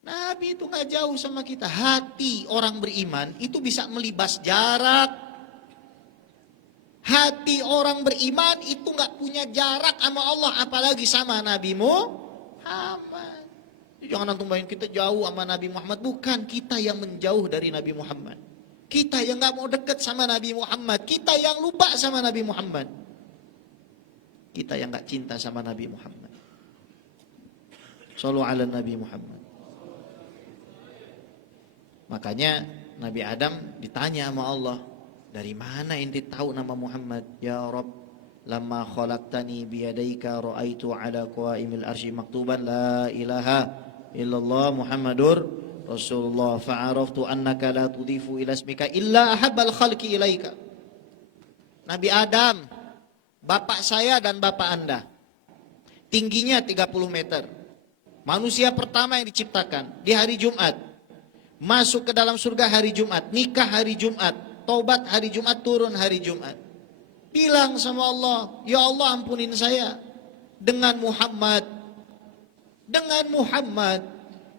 Nabi itu gak jauh sama kita. Hati orang beriman itu bisa melibas jarak. Hati orang beriman itu gak punya jarak sama Allah, apalagi sama Nabi Muhammad. Jangan antum bayangin kita jauh sama Nabi Muhammad. Bukan, kita yang menjauh dari Nabi Muhammad. Kita yang gak mau dekat sama Nabi Muhammad. Kita yang lupa sama Nabi Muhammad. Kita yang gak cinta sama Nabi Muhammad. Shallu ala Nabi Muhammad. Makanya Nabi Adam ditanya sama Allah, dari mana ente tahu nama Muhammad? Ya Rabb, lamma khalaqtani biyadaika ra'aitu ala qawaimil arsy maktuban la ilaha illallah Muhammadur Rasulullah fa'araftu annaka la tudhifu ila ismika illa ahabbal khalqi ilaika. Nabi Adam, bapak saya dan bapak Anda, tingginya 30 meter. Manusia pertama yang diciptakan di hari Jumat. Masuk ke dalam surga hari Jumat, nikah hari Jumat, taubat hari Jumat, turun hari Jumat. Bilang sama Allah, ya Allah ampunin saya dengan Muhammad. Dengan Muhammad.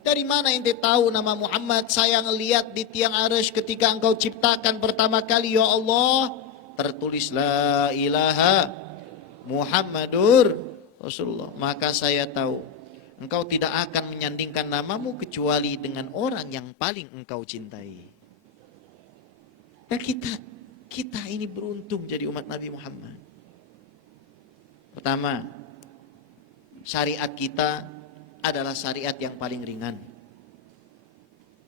Dari mana ente tahu nama Muhammad? Saya ngelihat di tiang arsy ketika engkau ciptakan pertama kali, ya Allah, tertulis la ilaha Muhammadur Rasulullah. Maka saya tahu engkau tidak akan menyandingkan namamu kecuali dengan orang yang paling engkau cintai. Dan kita ini beruntung jadi umat Nabi Muhammad. Pertama, syariat kita adalah syariat yang paling ringan.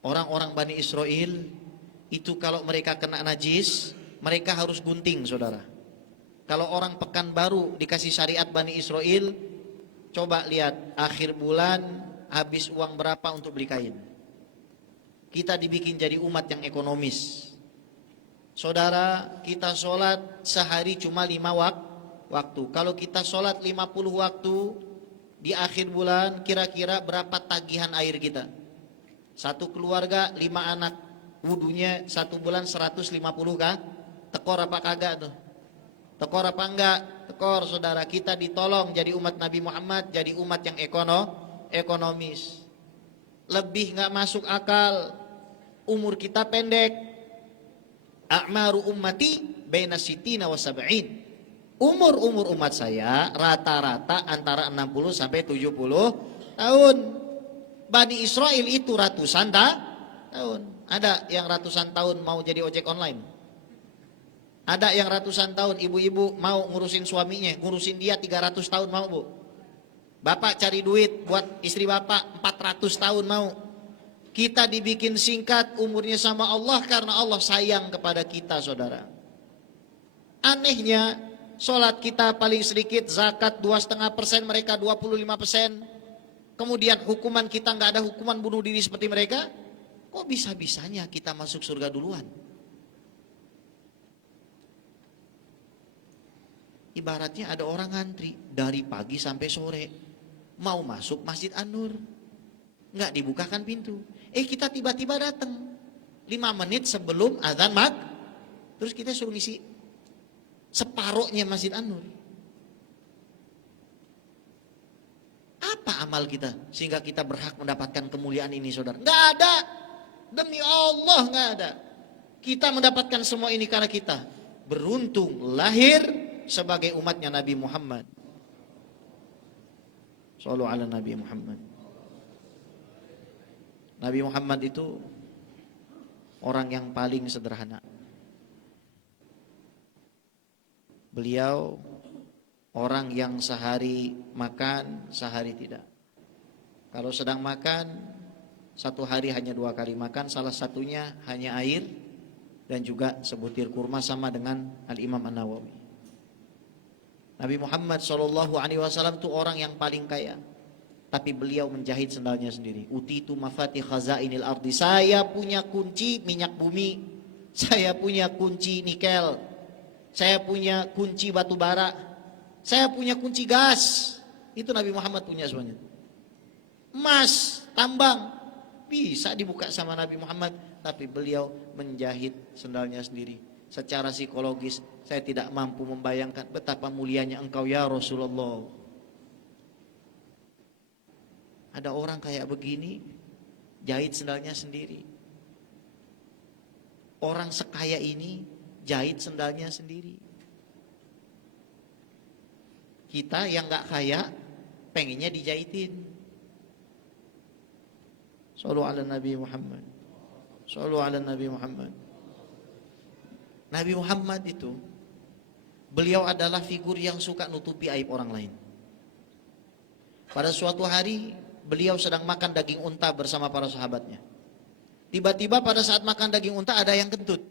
Orang-orang Bani Israel itu kalau mereka kena najis, mereka harus gunting, saudara. Kalau orang Pekanbaru dikasih syariat Bani Israel, coba lihat akhir bulan habis uang berapa untuk beli kain. Kita dibikin jadi umat yang ekonomis. Saudara, kita sholat sehari cuma 5 waktu. Kalau kita sholat 50 waktu, di akhir bulan kira-kira berapa tagihan air kita? Satu keluarga 5 anak, wudunya 1 bulan 150 kah? Tekor apa kagak tuh? Tekor apa enggak? Tekor, saudara. Kita ditolong jadi umat Nabi Muhammad, jadi umat yang ekonomis. Lebih enggak masuk akal. Umur kita pendek. A'maru ummati baina sitina wa sab'in. Umur umat saya rata-rata antara 60 sampai 70 tahun. Bani Israel itu ratusan tahun. Ada yang ratusan tahun mau jadi ojek online. Ada yang ratusan tahun ibu-ibu mau ngurusin suaminya, ngurusin dia 300 tahun mau, Bu. Bapak cari duit buat istri bapak 400 tahun mau. Kita dibikin singkat umurnya sama Allah karena Allah sayang kepada kita, saudara. Anehnya, sholat kita paling sedikit, zakat 2,5%, mereka 25%. Kemudian hukuman kita nggak ada hukuman bunuh diri seperti mereka. Kok bisa-bisanya kita masuk surga duluan? Ibaratnya ada orang ngantri dari pagi sampai sore mau masuk Masjid An-Nur, nggak dibukakan pintu. Kita tiba-tiba datang 5 menit sebelum azan terus kita suruh ngisi separohnya Masjid An-Nur. Apa amal kita sehingga kita berhak mendapatkan kemuliaan ini, saudara? Nggak ada. Demi Allah nggak ada. Kita mendapatkan semua ini karena kita beruntung lahir sebagai umatnya Nabi Muhammad. Shallu ala Nabi Muhammad. Nabi Muhammad itu orang yang paling sederhana. Beliau orang yang sehari makan, sehari tidak. Kalau sedang makan, satu hari hanya 2 kali makan, salah satunya hanya air dan juga sebutir kurma sama dengan Al-Imam An-Nawawi. Nabi Muhammad SAW itu orang yang paling kaya, tapi beliau menjahit sendalnya sendiri. Utitu mafatih khazainil ardi. Saya punya kunci minyak bumi, saya punya kunci nikel, saya punya kunci batu bara, saya punya kunci gas. Itu Nabi Muhammad punya semuanya. Emas, tambang, bisa dibuka sama Nabi Muhammad, tapi beliau menjahit sendalnya sendiri. Secara psikologis saya tidak mampu membayangkan betapa mulianya engkau ya Rasulullah. Ada orang kayak begini jahit sendalnya sendiri. Orang sekaya ini jahit sendalnya sendiri. Kita yang gak kaya pengennya dijahitin. Shallu ala Nabi Muhammad. Shallu ala Nabi Muhammad. Nabi Muhammad itu, beliau adalah figur yang suka nutupi aib orang lain. Pada suatu hari, beliau sedang makan daging unta bersama para sahabatnya. Tiba-tiba pada saat makan daging unta ada yang kentut.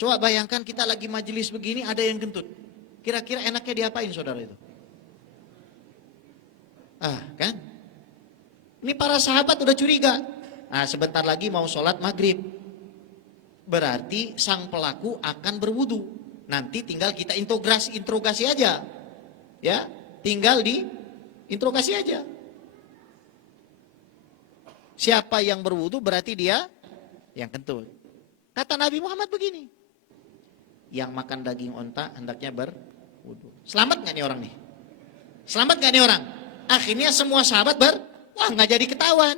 Coba bayangkan kita lagi majelis begini ada yang kentut. Kira-kira enaknya diapain saudara itu? Kan? Ini para sahabat udah curiga. Sebentar lagi mau sholat maghrib. Berarti sang pelaku akan berwudu. Nanti tinggal kita interogasi aja. Ya, tinggal interogasi aja. Siapa yang berwudu berarti dia yang kentut. Kata Nabi Muhammad begini. Yang makan daging unta hendaknya berwudu. Selamat gak nih orang nih? Selamat gak nih orang? Akhirnya semua sahabat wah gak jadi ketahuan.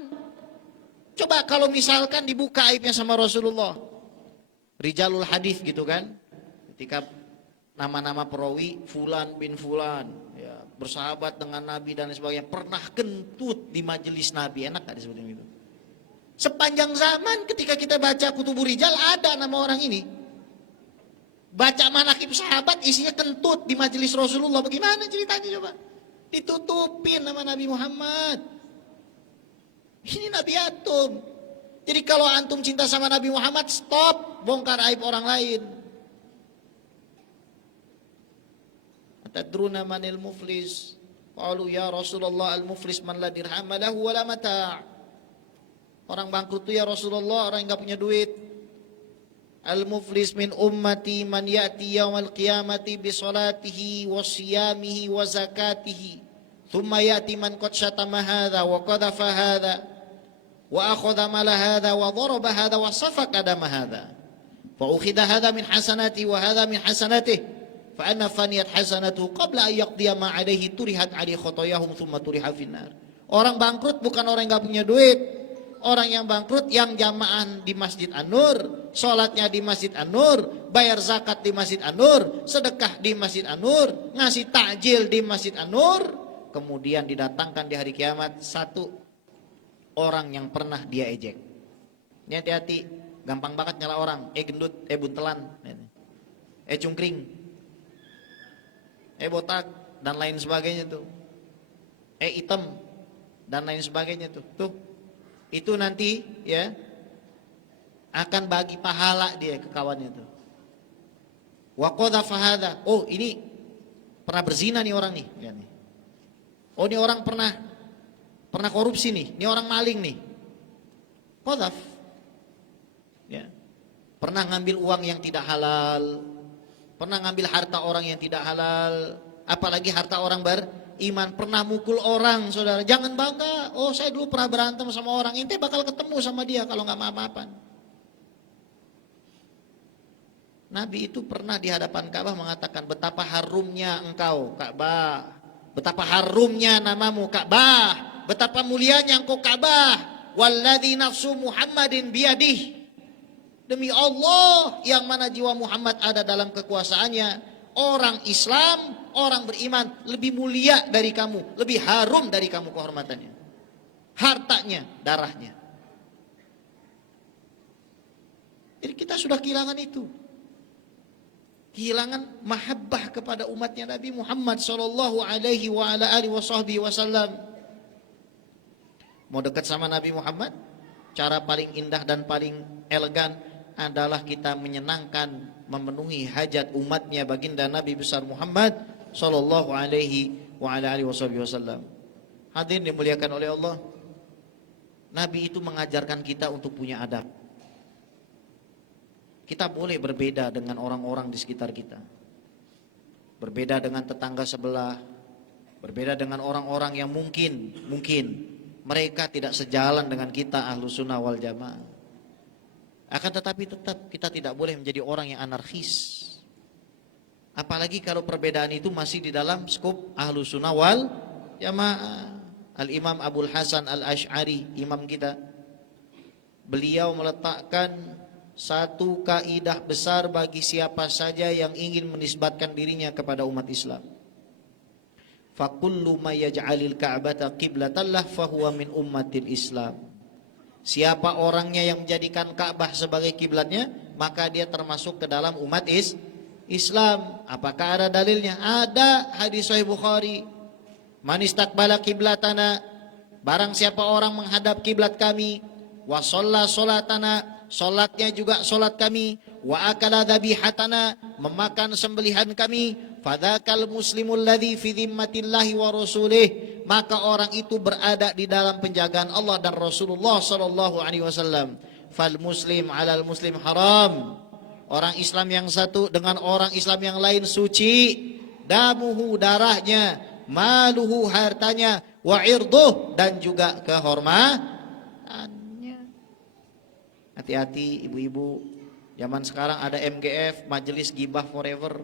Coba kalau misalkan dibuka aibnya sama Rasulullah. Rijalul hadis gitu kan, ketika nama-nama perawi Fulan bin Fulan, ya, bersahabat dengan Nabi dan lain sebagainya, pernah kentut di majelis Nabi, enak gak disebutin gitu? Sepanjang zaman ketika kita baca Kutubur Rijal ada nama orang ini. Baca manaqib sahabat isinya kentut di majelis Rasulullah. Bagaimana ceritanya coba? Ditutupin nama Nabi Muhammad. Ini Nabi Atum. Jadi kalau antum cinta sama Nabi Muhammad, stop bongkar aib orang lain. Atadruna manil muflis? Qalu ya Rasulullah al-muflis man la dirham lahu wa la mata'. Orang bangkrut itu ya Rasulullah, orang yang gak punya duit. Al-muflis min ummati man ya'ti yawmal qiyamati bi salatihi wa siyamihi wa zakatihi. Thumma ya'ti man qad syatama hadha wa qadhafa hadha wa akhadha mala hadha wa daraba hadha wa safaka dama hadha. Fa ukhidha hadha min hasanati wa hadha min hasanatihi. Fa anna faniyat hasanatuhu qabla an yaqdiya ma alayhi turihat alayhi khotoyahum thumma turiha finnar. Orang bangkrut bukan orang yang gak punya duit. Orang yang bangkrut yang jamaah di Masjid An-Nur, sholatnya di Masjid An-Nur, bayar zakat di Masjid An-Nur, sedekah di Masjid An-Nur, ngasih takjil di Masjid An-Nur, kemudian didatangkan di hari kiamat satu orang yang pernah dia ejek. Ini hati-hati, gampang banget nyala orang, gendut, buntelan, cungkring, botak dan lain sebagainya tuh, hitam dan lain sebagainya tuh. Itu nanti ya akan bagi pahala dia ke kawannya tuh. Wa qadhafa hadza. Oh, ini pernah berzina nih orang nih. Ya, nih. Oh, ini orang pernah korupsi nih. Ini orang maling nih. Qadhaf. Ya. Pernah ngambil uang yang tidak halal. Pernah ngambil harta orang yang tidak halal. Apalagi harta orang beriman. Pernah mukul orang, saudara. Jangan bangga. Oh, saya dulu pernah berantem sama orang. Ente bakal ketemu sama dia kalau nggak maaf-maafan. Nabi itu pernah di hadapan Ka'bah mengatakan, betapa harumnya engkau Ka'bah. Betapa harumnya namamu Ka'bah. Betapa mulianya engkau Ka'bah. Walladzi nafsu Muhammadin biyadih. Demi Allah yang mana jiwa Muhammad ada dalam kekuasaannya. Orang Islam, orang beriman lebih mulia dari kamu, lebih harum dari kamu kehormatannya, hartanya, darahnya. Jadi kita sudah kehilangan itu, kehilangan mahabbah kepada umatnya Nabi Muhammad sallallahu alaihi wa ala alihi wasallam. Mau dekat sama Nabi Muhammad, cara paling indah dan paling elegan adalah kita menyenangkan, memenuhi hajat umatnya baginda Nabi besar Muhammad sallallahu alaihi wa ala alihi wasallam. Hadirin dimuliakan oleh Allah, Nabi itu mengajarkan kita untuk punya adab. Kita boleh berbeda dengan orang-orang di sekitar kita, berbeda dengan tetangga sebelah, berbeda dengan orang-orang yang mungkin mereka tidak sejalan dengan kita Ahlus Sunnah wal Jamaah. Akan tetapi tetap kita tidak boleh menjadi orang yang anarkis. Apalagi kalau perbedaan itu masih di dalam skop Ahlus Sunnah wal Jamaah. Al-Imam Abul Hasan Al-Asy'ari, imam kita, beliau meletakkan satu kaidah besar bagi siapa saja yang ingin menisbatkan dirinya kepada umat Islam. Fakullu ma yaj'alil ka'bata qiblatan lah fahuwa min ummatil Islam. Siapa orangnya yang menjadikan Ka'bah sebagai kiblatnya, maka dia termasuk ke dalam umat Islam. Apakah ada dalilnya? Ada, hadis Sahih Bukhari. Man istaqbala qiblatana, barang siapa orang menghadap kiblat kami, wa shalla salatana, salatnya juga salat kami, wa akala dhabihatana, memakan sembelihan kami, fadzakal muslimul ladzi fi dhimmatillahi wa rasulih, maka orang itu berada di dalam penjagaan Allah dan Rasulullah sallallahu alaihi wasallam. Fal muslim 'alal muslim haram. Orang Islam yang satu dengan orang Islam yang lain suci. Damuhu, darahnya, maluhu, hartanya, wa irduh, dan juga kehormatannya. Hati-hati ibu-ibu. Zaman sekarang ada MGF, Majelis Ghibah Forever.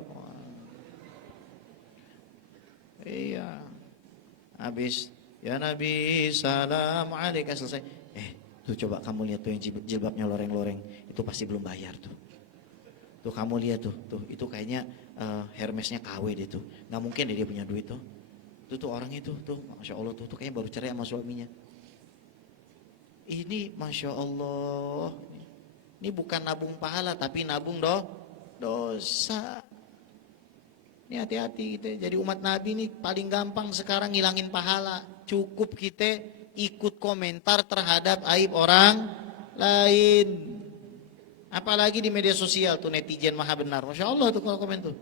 Iya. Habis ya Nabi salam alaika selesai. Tuh coba kamu lihat tuh yang jilbabnya loreng-loreng, itu pasti belum bayar tuh. Tuh kamu lihat tuh itu kayaknya Hermesnya KW deh tuh. Nggak mungkin dia punya duit tuh. Tuh orang itu tuh, masya Allah tuh kayaknya baru cerai sama suaminya. Ini masya Allah, ini bukan nabung pahala tapi nabung dosa. Ini hati-hati kita. Jadi umat Nabi ini paling gampang sekarang ngilangin pahala. Cukup kita ikut komentar terhadap aib orang lain. Apalagi di media sosial tuh netizen maha benar. Masya Allah tuh kalau komen tuh.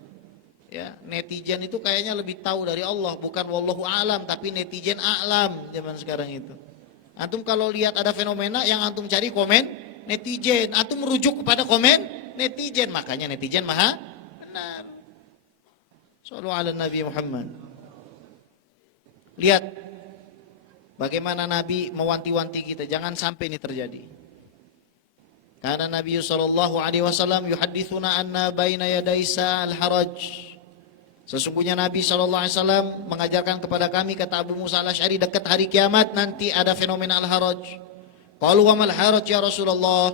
Ya, netizen itu kayaknya lebih tahu dari Allah. Bukan wallahu alam tapi netizen a'lam zaman sekarang itu. Antum kalau lihat ada fenomena yang antum cari komen netizen. Antum merujuk kepada komen netizen. Makanya netizen maha benar. Sallu ala Nabi Muhammad. Lihat bagaimana Nabi mewanti-wanti kita jangan sampai ini terjadi. Karena Nabi sallallahu alaihi wasallam yuhadditsuna anna baina yaday sa'al haraj. Sesungguhnya Nabi sallallahu alaihi wasallam mengajarkan kepada kami, kata Abu Musa Al-Asy'ari, dekat hari kiamat nanti ada fenomena al-haraj. Qalu wa mal haraj ya Rasulullah?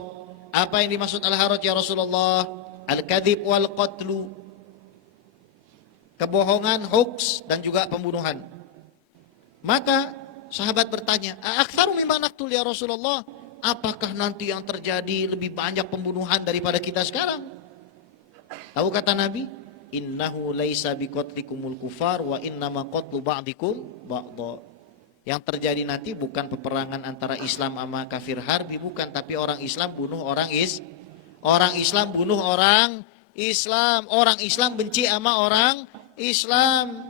Apa yang dimaksud al-haraj ya Rasulullah? Al-kadzib wal qatlu. Kebohongan, hoax, dan juga pembunuhan. Maka sahabat bertanya, "Aktsaru mimma naqtul ya Rasulullah?" Apakah nanti yang terjadi lebih banyak pembunuhan daripada kita sekarang? Tahu kata Nabi, "Innahu laisa biqatlikumul kufar wa innama qatlu ba'dikum ba'dha." Yang terjadi nanti bukan peperangan antara Islam sama kafir harbi, bukan, tapi orang Islam bunuh orang Islam bunuh orang Islam, orang Islam benci sama orang Islam,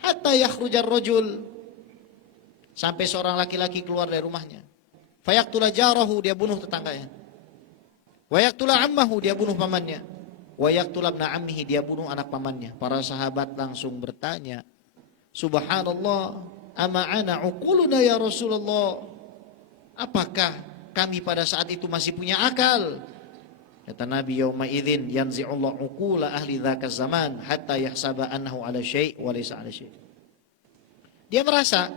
hatta yakhrujar rajul, sampai seorang laki-laki keluar dari rumahnya, fayaktula jarahu, dia bunuh tetangganya, wayaktula ammahu, dia bunuh pamannya, wayaktula ibna ammihi, dia bunuh anak pamannya. Para sahabat langsung bertanya, subhanallah, ama ana uquluna ya Rasulullah, apakah kami pada saat itu masih punya akal? Kata Nabi, yauma idzin yanzi'ullahu uqula ahli dzaka zaman hatta yahsaba annahu ala syai' wa laysa ala syai'. Dia merasa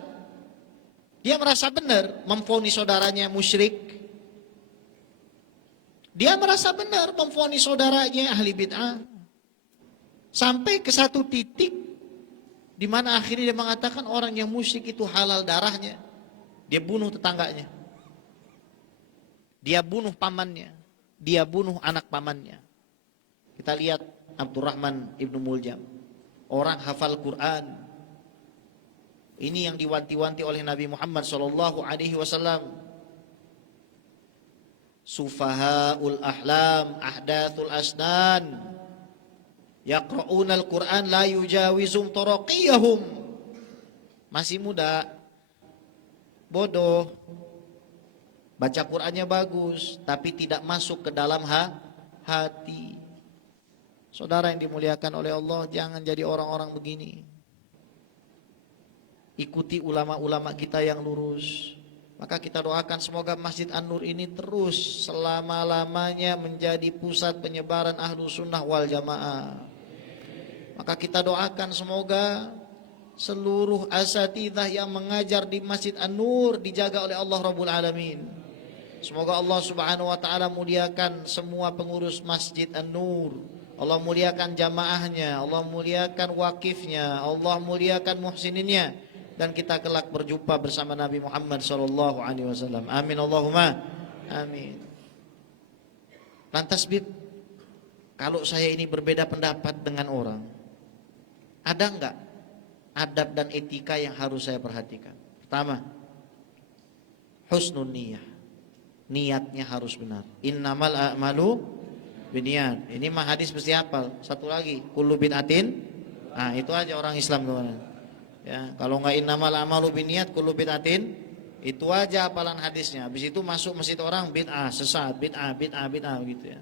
benar memvonis saudaranya musyrik. Dia merasa benar memvonis saudaranya ahli bid'ah. Sampai ke satu titik di mana akhirnya dia mengatakan orang yang musyrik itu halal darahnya. Dia bunuh tetangganya. Dia bunuh pamannya. Dia bunuh anak pamannya. Kita lihat Abdurrahman ibnu Muljam, orang hafal Quran. Ini yang diwanti-wanti oleh Nabi Muhammad sallallahu alaihi wasallam. Sufahaul ahlam, ahdathul asnan, yaqra'una al-Quran la yujawizum taraqiyahum. Masih muda, bodoh, baca Qurannya bagus, tapi tidak masuk ke dalam hati. Saudara yang dimuliakan oleh Allah, jangan jadi orang-orang begini. Ikuti ulama-ulama kita yang lurus. Maka kita doakan semoga Masjid An-Nur ini terus selama-lamanya menjadi pusat penyebaran Ahlus Sunnah wal Jamaah. Maka kita doakan semoga seluruh asatidzah yang mengajar di Masjid An-Nur dijaga oleh Allah Rabbul Alamin. Semoga Allah Subhanahu wa taala muliakan semua pengurus Masjid An-Nur. Allah muliakan jamaahnya, Allah muliakan wakifnya, Allah muliakan muhsininnya, dan kita kelak berjumpa bersama Nabi Muhammad sallallahu alaihi wasallam. Amin Allahumma amin. Lantas Bib, kalau saya ini berbeda pendapat dengan orang, ada enggak adab dan etika yang harus saya perhatikan? Pertama, husnun niyah. Niatnya harus benar. Innamal a'malu binniyat. Ini mah hadis mesti hafal. Satu lagi, kullu bid'atin. Nah, itu aja orang Islam teman-teman. Ya, kalau enggak innamal a'malu binniyat kullu bid'atin, itu aja hafalan hadisnya. Habis itu masuk masjid orang bid'ah, sesat, bid'ah gitu ya.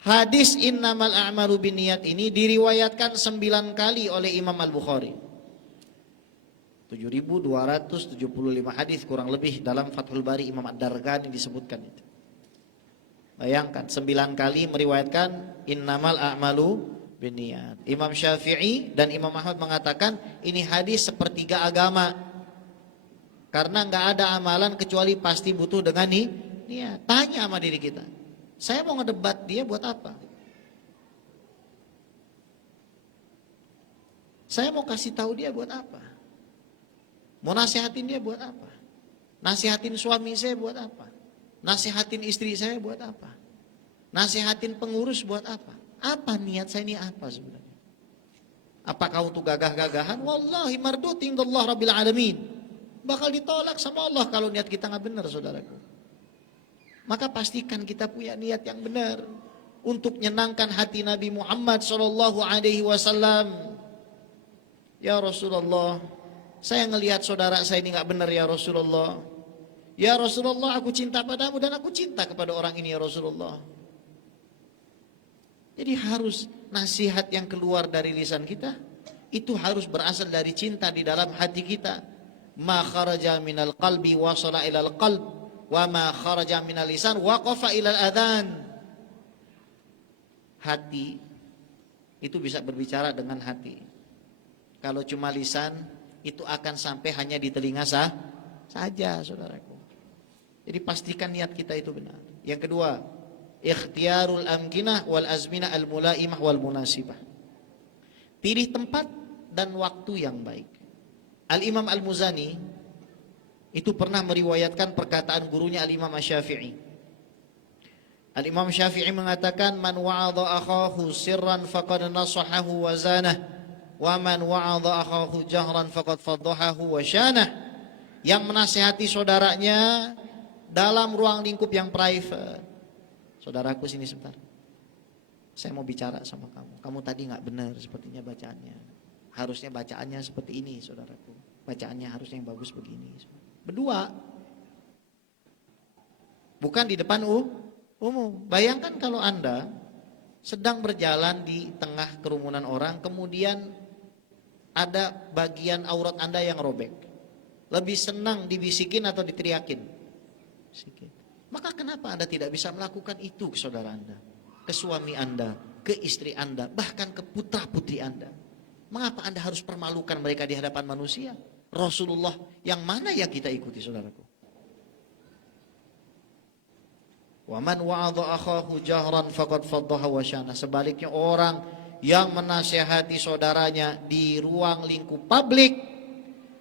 Hadis innamal a'malu binniyat ini diriwayatkan 9 kali oleh Imam Al-Bukhari. 7.275 hadis kurang lebih dalam Fathul Bari Imam Ad-Darghani disebutkan itu. Bayangkan 9 kali meriwayatkan innamal a'malu binniyat. Imam Syafi'i dan Imam Ahmad mengatakan ini hadis sepertiga agama. Karena enggak ada amalan kecuali pasti butuh dengan niat. Tanya sama diri kita. Saya mau ngedebat dia buat apa? Saya mau kasih tahu dia buat apa? Mau nasihatin dia buat apa? Nasihatin suami saya buat apa? Nasihatin istri saya buat apa? Nasihatin pengurus buat apa? Apa niat saya ini apa sebenarnya? Apakah untuk gagah-gagahan? Wallahi mardut indallah rabbil alamin. Bakal ditolak sama Allah kalau niat kita nggak benar, saudaraku. Maka pastikan kita punya niat yang benar untuk menyenangkan hati Nabi Muhammad sallallahu alaihi wasallam. Ya Rasulullah, saya ngelihat saudara saya ini nggak benar ya Rasulullah. Ya Rasulullah, aku cinta padamu dan aku cinta kepada orang ini ya Rasulullah. Jadi harus nasihat yang keluar dari lisan kita itu harus berasal dari cinta di dalam hati kita. Ma kharaja minal qalbi wasala ilal qalb wa ma kharaja minal lisan waqafa ilal adhan. Hati itu bisa berbicara dengan hati. Kalau cuma lisan itu akan sampai hanya di telinga saja, saudaraku. Jadi pastikan niat kita itu benar. Yang kedua, ikhtiyarul amkinah wal azminah al mulaimah wal munasibah. Pilih tempat dan waktu yang baik. Al-Imam Al-Muzani itu pernah meriwayatkan perkataan gurunya Al-Imam Asy-Syafi'i. Al-Imam Syafi'i mengatakan, man wa'adha akhahu sirran faqad nasahahu wa zanah, wa man wa'adha akhahu jahran faqad fadhahahu wa syanah. Yang menasihati saudaranya dalam ruang lingkup yang private. Saudaraku sini sebentar. Saya mau bicara sama kamu. Kamu tadi nggak benar sepertinya bacaannya. Harusnya bacaannya seperti ini, saudaraku. Bacaannya harusnya yang bagus begini. Berdua. Bukan di depan umum. Bayangkan kalau Anda sedang berjalan di tengah kerumunan orang, kemudian ada bagian aurat Anda yang robek. Lebih senang dibisikin atau diteriakin? Bisikin. Maka kenapa Anda tidak bisa melakukan itu ke saudara Anda, ke suami Anda, ke istri Anda, bahkan ke putra-putri Anda? Mengapa Anda harus permalukan mereka di hadapan manusia? Rasulullah yang mana yang kita ikuti, saudaraku? Wa man wa'adha akhahu jahran faqad faddaha wa syana. Sebaliknya orang yang menasihati saudaranya di ruang lingkup publik,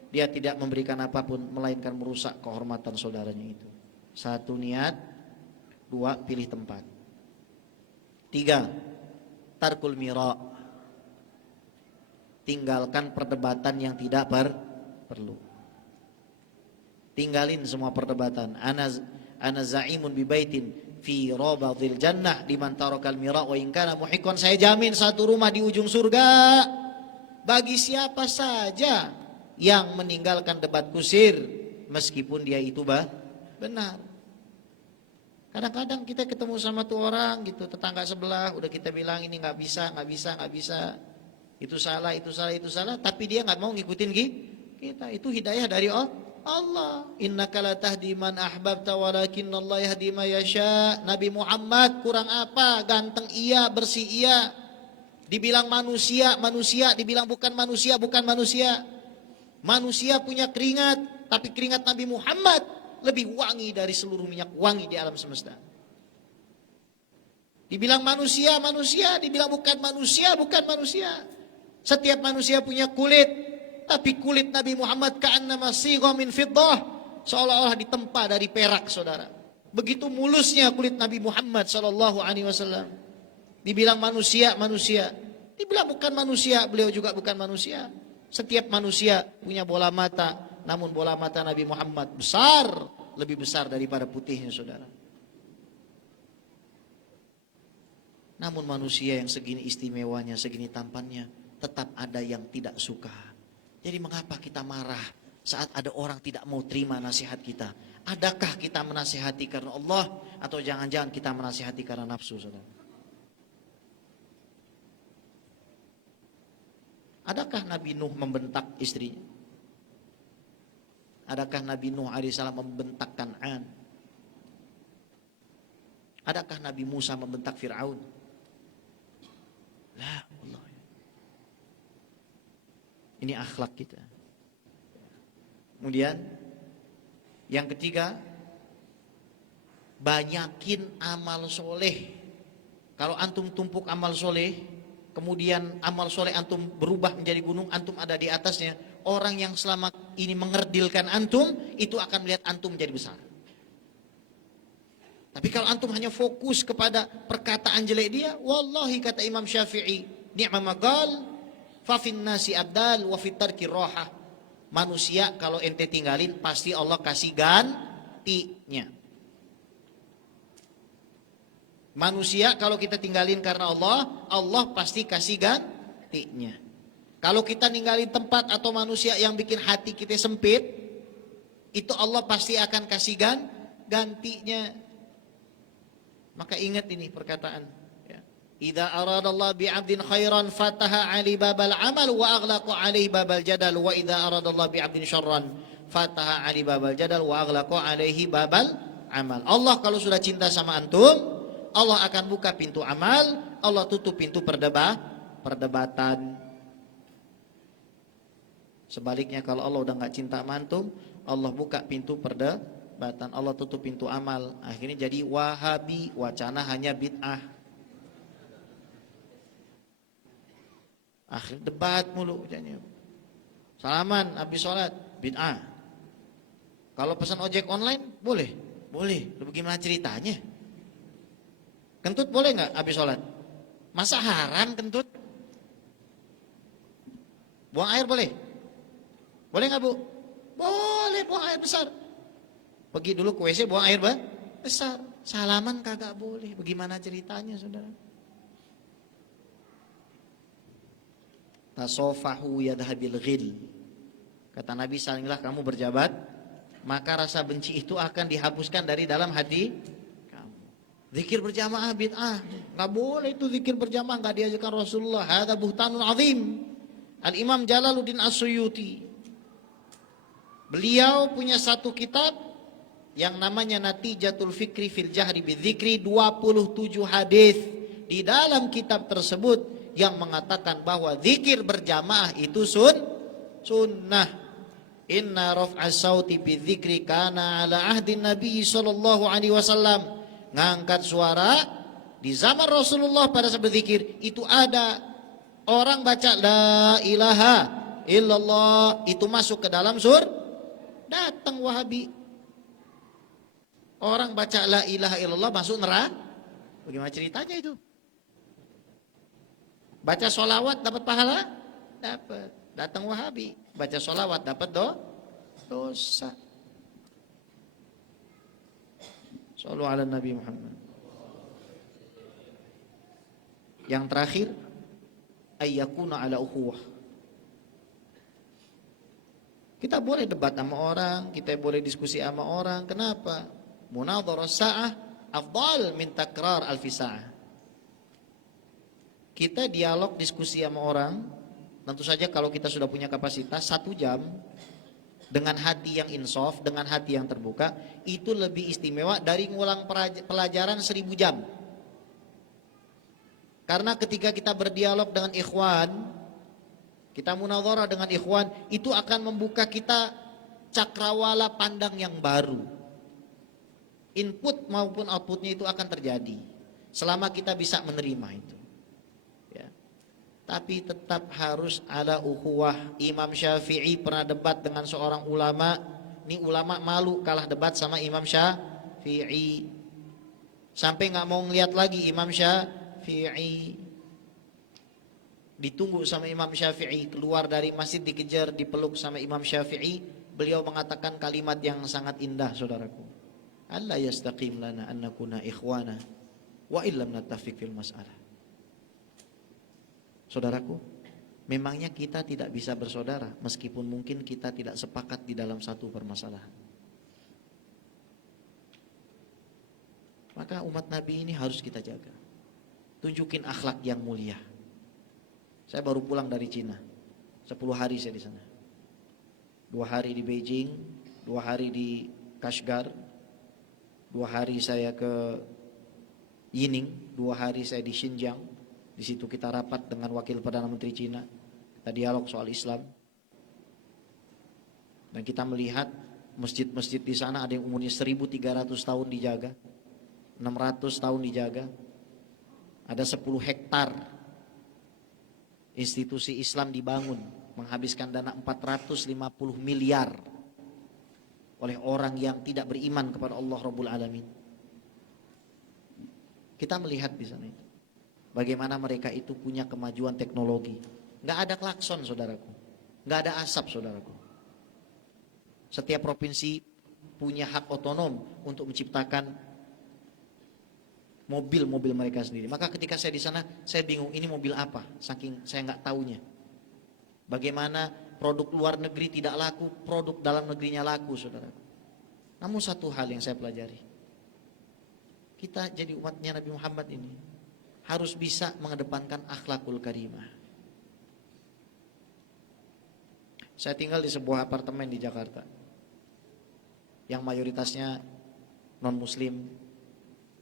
dia tidak memberikan apapun melainkan merusak kehormatan saudaranya itu. Satu, niat. Dua, pilih tempat. Tiga, tarkul mira'. Tinggalkan perdebatan yang tidak perlu. Tinggalin semua perdebatan. Ana za'imun bi baitin fi rabadil jannah liman tarakal mira' wa in kana muhiqqan. Saya jamin satu rumah di ujung surga bagi siapa saja yang meninggalkan debat kusir meskipun dia itu benar. Kadang-kadang kita ketemu sama tuh orang gitu, tetangga sebelah, udah kita bilang ini nggak bisa, itu salah, tapi dia nggak mau ngikutin kita. Itu hidayah dari Allah. Innaka la tahdi man ahbabta walakinnallaha yahdi man yasha. Nabi Muhammad kurang apa? Ganteng iya, bersih iya. Dibilang manusia, dibilang bukan manusia. Manusia punya keringat, tapi keringat Nabi Muhammad lebih wangi dari seluruh minyak wangi di alam semesta. Dibilang manusia, dibilang bukan manusia. Setiap manusia punya kulit, tapi kulit Nabi Muhammad ka'annama sigha min fiddah, seolah-olah ditempa dari perak, saudara. Begitu mulusnya kulit Nabi Muhammad sallallahu alaihi wasallam. Dibilang manusia, dibilang bukan manusia, beliau juga bukan manusia. Setiap manusia punya bola mata, namun bola mata Nabi Muhammad besar, lebih besar daripada putihnya, saudara. Namun manusia yang segini istimewanya, segini tampannya, tetap ada yang tidak suka. Jadi mengapa kita marah saat ada orang tidak mau terima nasihat kita? Adakah kita menasihati karena Allah atau jangan-jangan kita menasihati karena nafsu, saudara? Adakah Nabi Nuh membentak istrinya? Adakah Nabi Nuh alaihissalam membentak Kan'an? Adakah Nabi Musa membentak Fir'aun? La, Allah. Ini akhlak kita. Kemudian yang ketiga, banyakin amal soleh. Kalau antum tumpuk amal soleh, kemudian amal soleh antum berubah menjadi gunung, antum ada di atasnya, orang yang selama ini mengerdilkan antum, itu akan melihat antum menjadi besar. Tapi kalau antum hanya fokus kepada perkataan jelek dia, wallahi kata Imam Syafi'i, ni'ma maqal fa fin nasi abdal wa fit tarki rohah. Manusia kalau ente tinggalin pasti Allah kasih gantinya. Manusia kalau kita tinggalin karena Allah, Allah pasti kasih gantinya. Kalau kita ninggalin tempat atau manusia yang bikin hati kita sempit, itu Allah pasti akan kasih gantinya. Maka ingat ini perkataan. Idza aradallahu bi'abdin khairan fataha 'ali babal amal wa aghlaqa 'alaihi babal jadal, wa idza aradallahu bi'abdin syarran fataha 'ali babal jadal wa aghlaqa 'alaihi babal amal. Allah kalau sudah cinta sama antum, Allah akan buka pintu amal, Allah tutup pintu perdebatan. Sebaliknya kalau Allah udah gak cinta sama antum, Allah buka pintu perdebatan, Allah tutup pintu amal. Akhirnya jadi wahabi, wacana hanya bid'ah. Akhir debat mulu. Salaman habis sholat, bid'ah. Kalau pesan ojek online, boleh? Boleh. Bagaimana ceritanya? Kentut boleh nggak habis sholat? Masa haram kentut? Buang air boleh? Boleh nggak bu? Boleh, buang air besar. Pergi dulu ke WC buang air besar. Salaman kagak boleh. Bagaimana ceritanya saudara? Tasofahu yadhabil ghil. Kata Nabi, salinglah kamu berjabat, maka rasa benci itu akan dihapuskan dari dalam hati. Zikir berjamaah bid'ah, nggak boleh itu zikir berjamaah, nggak diajarkan Rasulullah. Hadza buhtanun azim. Al Imam Jalaluddin As-Suyuti, beliau punya satu kitab yang namanya Natijatul Fikri fil Jahri bidzikri, 27 hadis di dalam kitab tersebut yang mengatakan bahwa zikir berjamaah itu sunnah. Inna raf'as sauti bidzikri kana ala ahdin Nabi sallallahu alaihi wasallam. Ngangkat suara di zaman Rasulullah pada saat berzikir itu ada orang baca la ilaha illallah, itu masuk ke dalam datang Wahabi. Orang baca la ilaha illallah masuk neraka. Bagaimana ceritanya itu? Baca sholawat dapat pahala? Dapat. Datang Wahabi, baca sholawat dapat dosa. Shallu ala Nabi Muhammad. Yang terakhir, ayyakuna ala ukhuwah. Kita boleh debat sama orang, kita boleh diskusi sama orang. Kenapa? Munadharah sa'ah afdal min takrar alfi sa'ah. Kita dialog diskusi sama orang, tentu saja kalau kita sudah punya kapasitas 1 jam dengan hati yang insaf, dengan hati yang terbuka, itu lebih istimewa dari ngulang pelajaran 1000 jam. Karena ketika kita berdialog dengan ikhwan, kita munadharah dengan ikhwan, itu akan membuka kita cakrawala pandang yang baru. Input maupun outputnya itu akan terjadi selama kita bisa menerima itu. Tapi tetap harus ada ukhuwah. Imam Syafi'i pernah debat dengan seorang ulama. Ini ulama malu kalah debat sama Imam Syafi'i. Sampai gak mau ngeliat lagi Imam Syafi'i. Ditunggu sama Imam Syafi'i. Keluar dari masjid, dikejar, dipeluk sama Imam Syafi'i. Beliau mengatakan kalimat yang sangat indah saudaraku. Alla yastaqim lana an nakuna ikhwana wa illam nattafiq fil mas'alah. Saudaraku, memangnya kita tidak bisa bersaudara meskipun mungkin kita tidak sepakat di dalam satu permasalahan. Maka umat Nabi ini harus kita jaga. Tunjukin akhlak yang mulia. Saya baru pulang dari Cina. 10 hari saya di sana. 2 hari di Beijing, 2 hari di Kashgar, 2 hari saya ke Yining, 2 hari saya di Xinjiang. Di situ kita rapat dengan wakil Perdana Menteri Cina. Kita dialog soal Islam. Dan kita melihat masjid-masjid di sana ada yang umurnya 1300 tahun dijaga, 600 tahun dijaga. Ada 10 hektar institusi Islam dibangun, menghabiskan dana 450 miliar oleh orang yang tidak beriman kepada Allah Rabbul Alamin. Kita melihat di sana itu, bagaimana mereka itu punya kemajuan teknologi. Nggak ada klakson saudaraku, nggak ada asap saudaraku. Setiap provinsi punya hak otonom untuk menciptakan mobil-mobil mereka sendiri. Maka ketika saya di sana, saya bingung ini mobil apa, saking saya nggak taunya. Bagaimana produk luar negeri tidak laku, produk dalam negerinya laku, saudara. Namun satu hal yang saya pelajari, kita jadi umatnya Nabi Muhammad ini harus bisa mengedepankan akhlakul karimah. Saya tinggal di sebuah apartemen di Jakarta, yang mayoritasnya non-muslim,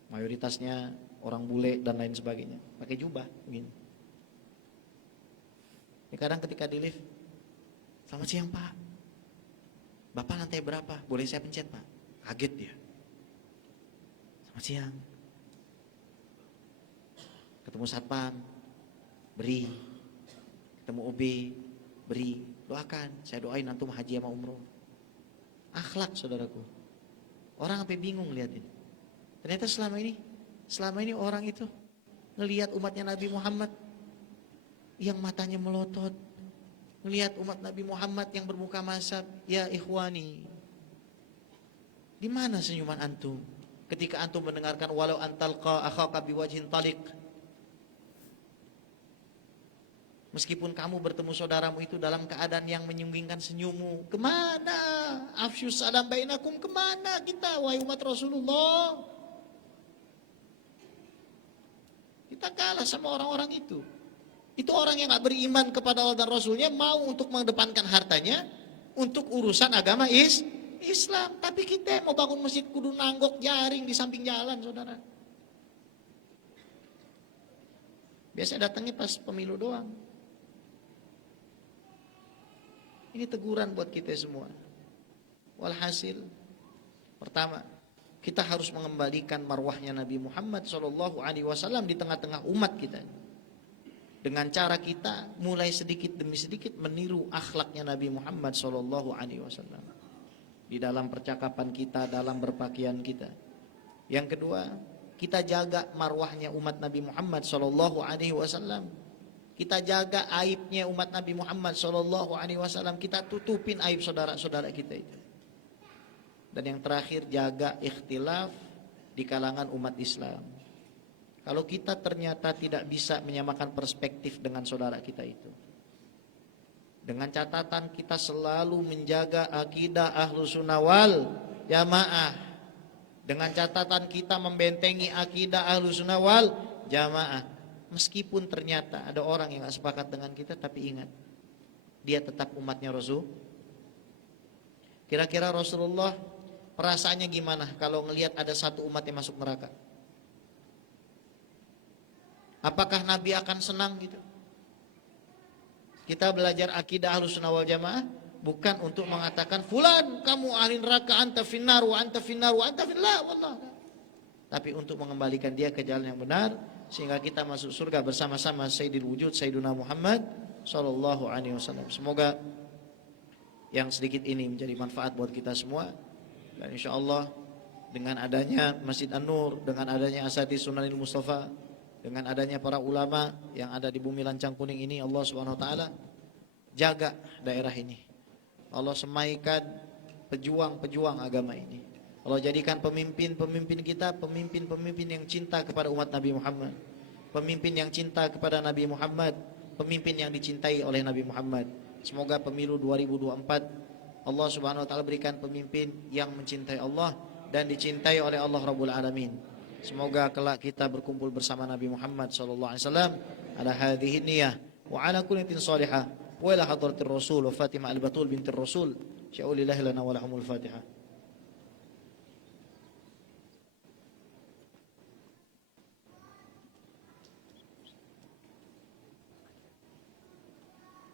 mayoritasnya orang bule dan lain sebagainya, pakai jubah begini. Kadang ketika di lift, selamat siang Pak, Bapak lantai berapa? Boleh saya pencet Pak? Kaget dia. Selamat siang. Ketemu satpam, beri. Ketemu OB, beri. Doakan, saya doain antum haji sama umroh. Akhlak saudaraku. Orang sampai bingung liatin. Ternyata selama ini orang itu ngelihat umatnya Nabi Muhammad yang matanya melotot, ngelihat umat Nabi Muhammad yang bermuka masam. Ya ikhwani, di mana senyuman antum ketika antum mendengarkan walau antalqa akhaka biwajhin taliq? Meskipun kamu bertemu saudaramu itu dalam keadaan yang menyunggingkan senyummu, kemana afsyus salam bainakum, kemana kita wahai umat Rasulullah? Kita kalah sama orang-orang itu. Itu orang yang gak beriman kepada Allah dan Rasulnya, mau untuk mengedepankan hartanya untuk urusan agama Islam. Tapi kita mau bangun masjid kudu nanggok jaring di samping jalan, saudara. Biasa datangnya pas pemilu doang. Ini teguran buat kita semua. Walhasil, pertama, kita harus mengembalikan marwahnya Nabi Muhammad SAW di tengah-tengah umat kita. Dengan cara kita mulai sedikit demi sedikit meniru akhlaknya Nabi Muhammad SAW di dalam percakapan kita, dalam berpakaian kita. Yang kedua, kita jaga marwahnya umat Nabi Muhammad SAW. Kita jaga aibnya umat Nabi Muhammad SAW. Kita tutupin aib saudara-saudara kita itu. Dan yang terakhir, jaga ikhtilaf di kalangan umat Islam. Kalau kita ternyata tidak bisa menyamakan perspektif dengan saudara kita itu, dengan catatan kita selalu menjaga akidah Ahlus Sunnah wal Jamaah, dengan catatan kita membentengi akidah Ahlus Sunnah wal Jamaah, meskipun ternyata ada orang yang gak sepakat dengan kita, tapi ingat, dia tetap umatnya Rasul. Kira-kira Rasulullah perasaannya gimana kalau ngelihat ada satu umat yang masuk neraka? Apakah Nabi akan senang gitu? Kita belajar akidah Ahlus Sunnah wal Jamaah bukan untuk mengatakan fulan kamu ahli neraka, anta finnar wa anta finnar wa anta fillah, wallah. Tapi untuk mengembalikan dia ke jalan yang benar sehingga kita masuk surga bersama-sama Sayyidil Wujud Sayyiduna Muhammad sallallahu alaihi wasallam. Semoga yang sedikit ini menjadi manfaat buat kita semua, dan insyaallah dengan adanya Masjid An-Nur, dengan adanya Asatidz Sunanil Mustafa, dengan adanya para ulama yang ada di bumi lancang kuning ini, Allah Subhanahu wa taala jaga daerah ini. Allah semaikan pejuang-pejuang agama ini. Allah jadikan pemimpin-pemimpin kita pemimpin-pemimpin yang cinta kepada umat Nabi Muhammad, pemimpin yang cinta kepada Nabi Muhammad, pemimpin yang dicintai oleh Nabi Muhammad. Semoga pemilu 2024 Allah Subhanahu wa taala berikan pemimpin yang mencintai Allah dan dicintai oleh Allah Rabbul Alamin. Semoga kelak kita berkumpul bersama Nabi Muhammad sallallahu alaihi wasallam ala hadhihi niyah wa ala kulli tin salihah wa ila hadratir rasul wa Fatimah al-Batul bintir Rasul sya'ulillahi lana wa lahumul Fatihah.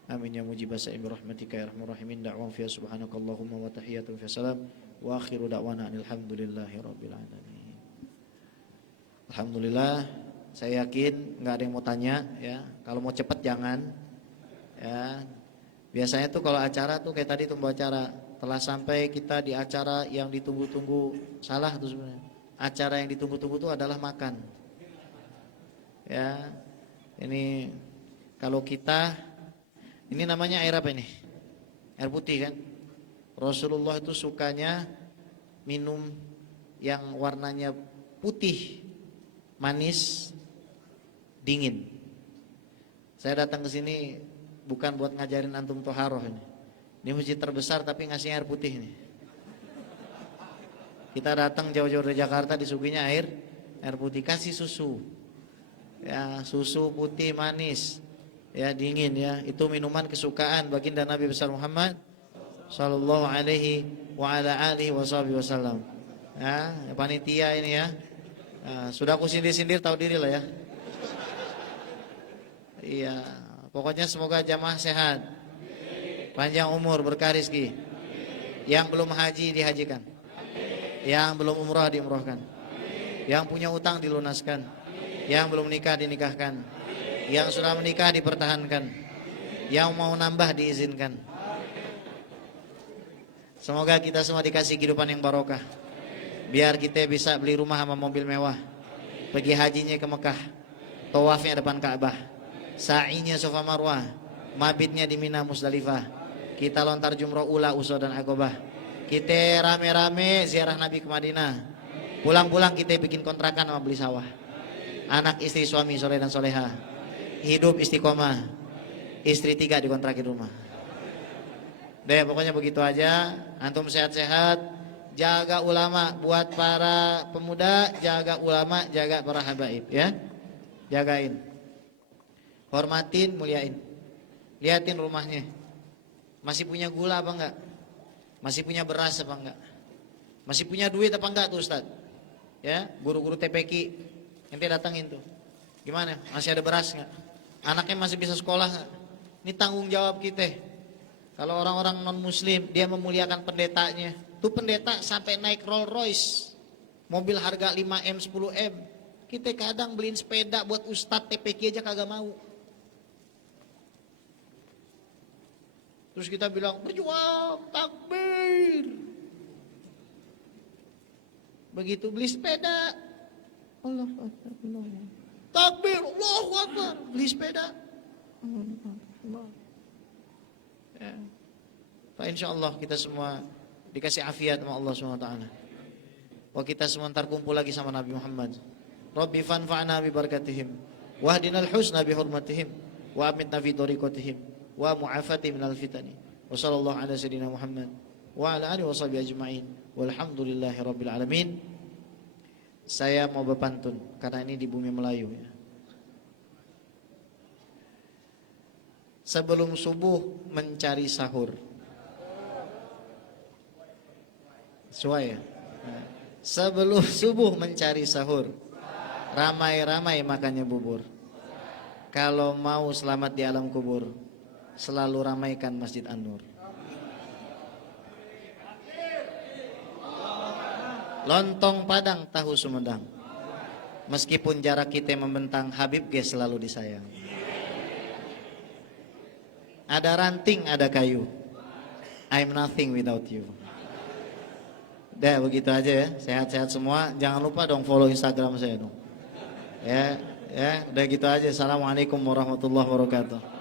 Amin ya mujibas sa'im rahmatika ya arhamar rahimin. Da'wan fiya subhanakallahumma wa tahiyyatun fiya salam wa akhiru da'wana alhamdulillahi rabbil alamin. Alhamdulillah, saya yakin nggak ada yang mau tanya ya. Kalau mau cepat jangan, Ya. Biasanya tuh kalau acara tuh kayak tadi tuh acara telah sampai kita di acara yang ditunggu-tunggu. Salah tuh sebenarnya. Acara yang ditunggu-tunggu tuh adalah makan. Ya. Ini kalau kita ini namanya air apa ini? Air putih kan? Rasulullah itu sukanya minum yang warnanya putih, manis, dingin. Saya datang ke sini bukan buat ngajarin antum toharoh ini. Ini masjid terbesar tapi ngasih air putih nih. Kita datang jauh-jauh dari Jakarta disuguhinya air putih, kasih susu. Ya, susu putih manis. Ya, dingin ya. Itu minuman kesukaan baginda Nabi besar Muhammad sallallahu alaihi wa ala alihi wasallam. Ya, panitia ini ya. Nah, sudah aku sindir-sindir tahu diri lah ya. Iya, pokoknya semoga jamaah sehat. Panjang umur, berkah rezeki. Yang belum haji dihajikan. Yang belum umrah diumrahkan. Yang punya utang dilunaskan. Yang belum nikah dinikahkan. Yang sudah menikah dipertahankan. Yang mau nambah diizinkan. Semoga kita semua dikasih kehidupan yang barokah. Biar kita bisa beli rumah sama mobil mewah. Pergi hajinya ke Mekah. Tawafnya depan Ka'bah. Sa'inya Safa Marwah. Mabitnya di Mina Musdalifah. Kita lontar jumroh ula, usah dan Aqabah. Kita rame-rame ziarah Nabi ke Madinah. Pulang-pulang kita bikin kontrakan sama beli sawah. Anak istri suami soleh dan soleha. Hidup istiqomah. Istri 3 dikontrakin rumah. Deh pokoknya begitu aja. Antum sehat-sehat. Jaga ulama. Buat para pemuda, jaga ulama, jaga para habaib ya. Jagain. Hormatin, muliain. Liatin rumahnya. Masih punya gula apa enggak? Masih punya beras apa enggak? Masih punya duit apa enggak tuh Ustaz? Ya, guru-guru TPQ ente datangin tuh. Gimana? Masih ada beras enggak? Anaknya masih bisa sekolah enggak? Ini tanggung jawab kita. Kalau orang-orang non muslim dia memuliakan pendetanya. Tuh pendeta sampai naik Rolls Royce. Mobil harga 5M 10M. Kita kadang beliin sepeda buat ustadz TPQ aja kagak mau. Terus kita bilang, berjuang, takbir. Begitu beli sepeda, Allah Akbar. Takbir, Allahu Akbar. Beli sepeda. Ya. Pak insyaallah kita semua dikasih afiat sama Allah SWT. Wah kita semua ntar kumpul lagi sama Nabi Muhammad. Rabbi fanfa'na bi barakatihim. Wahdinal husna bi hurmatihim. Wa amitna fi tariqatihim. Wa mu'afati minal fitani. Wa sallallahu ala sayyidina Muhammad wa ala alihi wa sahbihi ajma'in. Walhamdulillahi rabbil alamin. Saya mau berpantun karena ini di bumi Melayu ya. Sebelum subuh mencari sahur. Sesuai ya. Sebelum subuh mencari sahur. Ramai-ramai makannya bubur. Kalau mau selamat di alam kubur, selalu ramaikan Masjid An-Nur. Lontong Padang, tahu Sumedang. Meskipun jarak kita membentang, Habib ge selalu disayang. Ada ranting, ada kayu. I'm nothing without you. Udah begitu aja ya. Sehat-sehat semua. Jangan lupa dong follow Instagram saya dong. Ya, udah gitu aja. Assalamualaikum warahmatullahi wabarakatuh.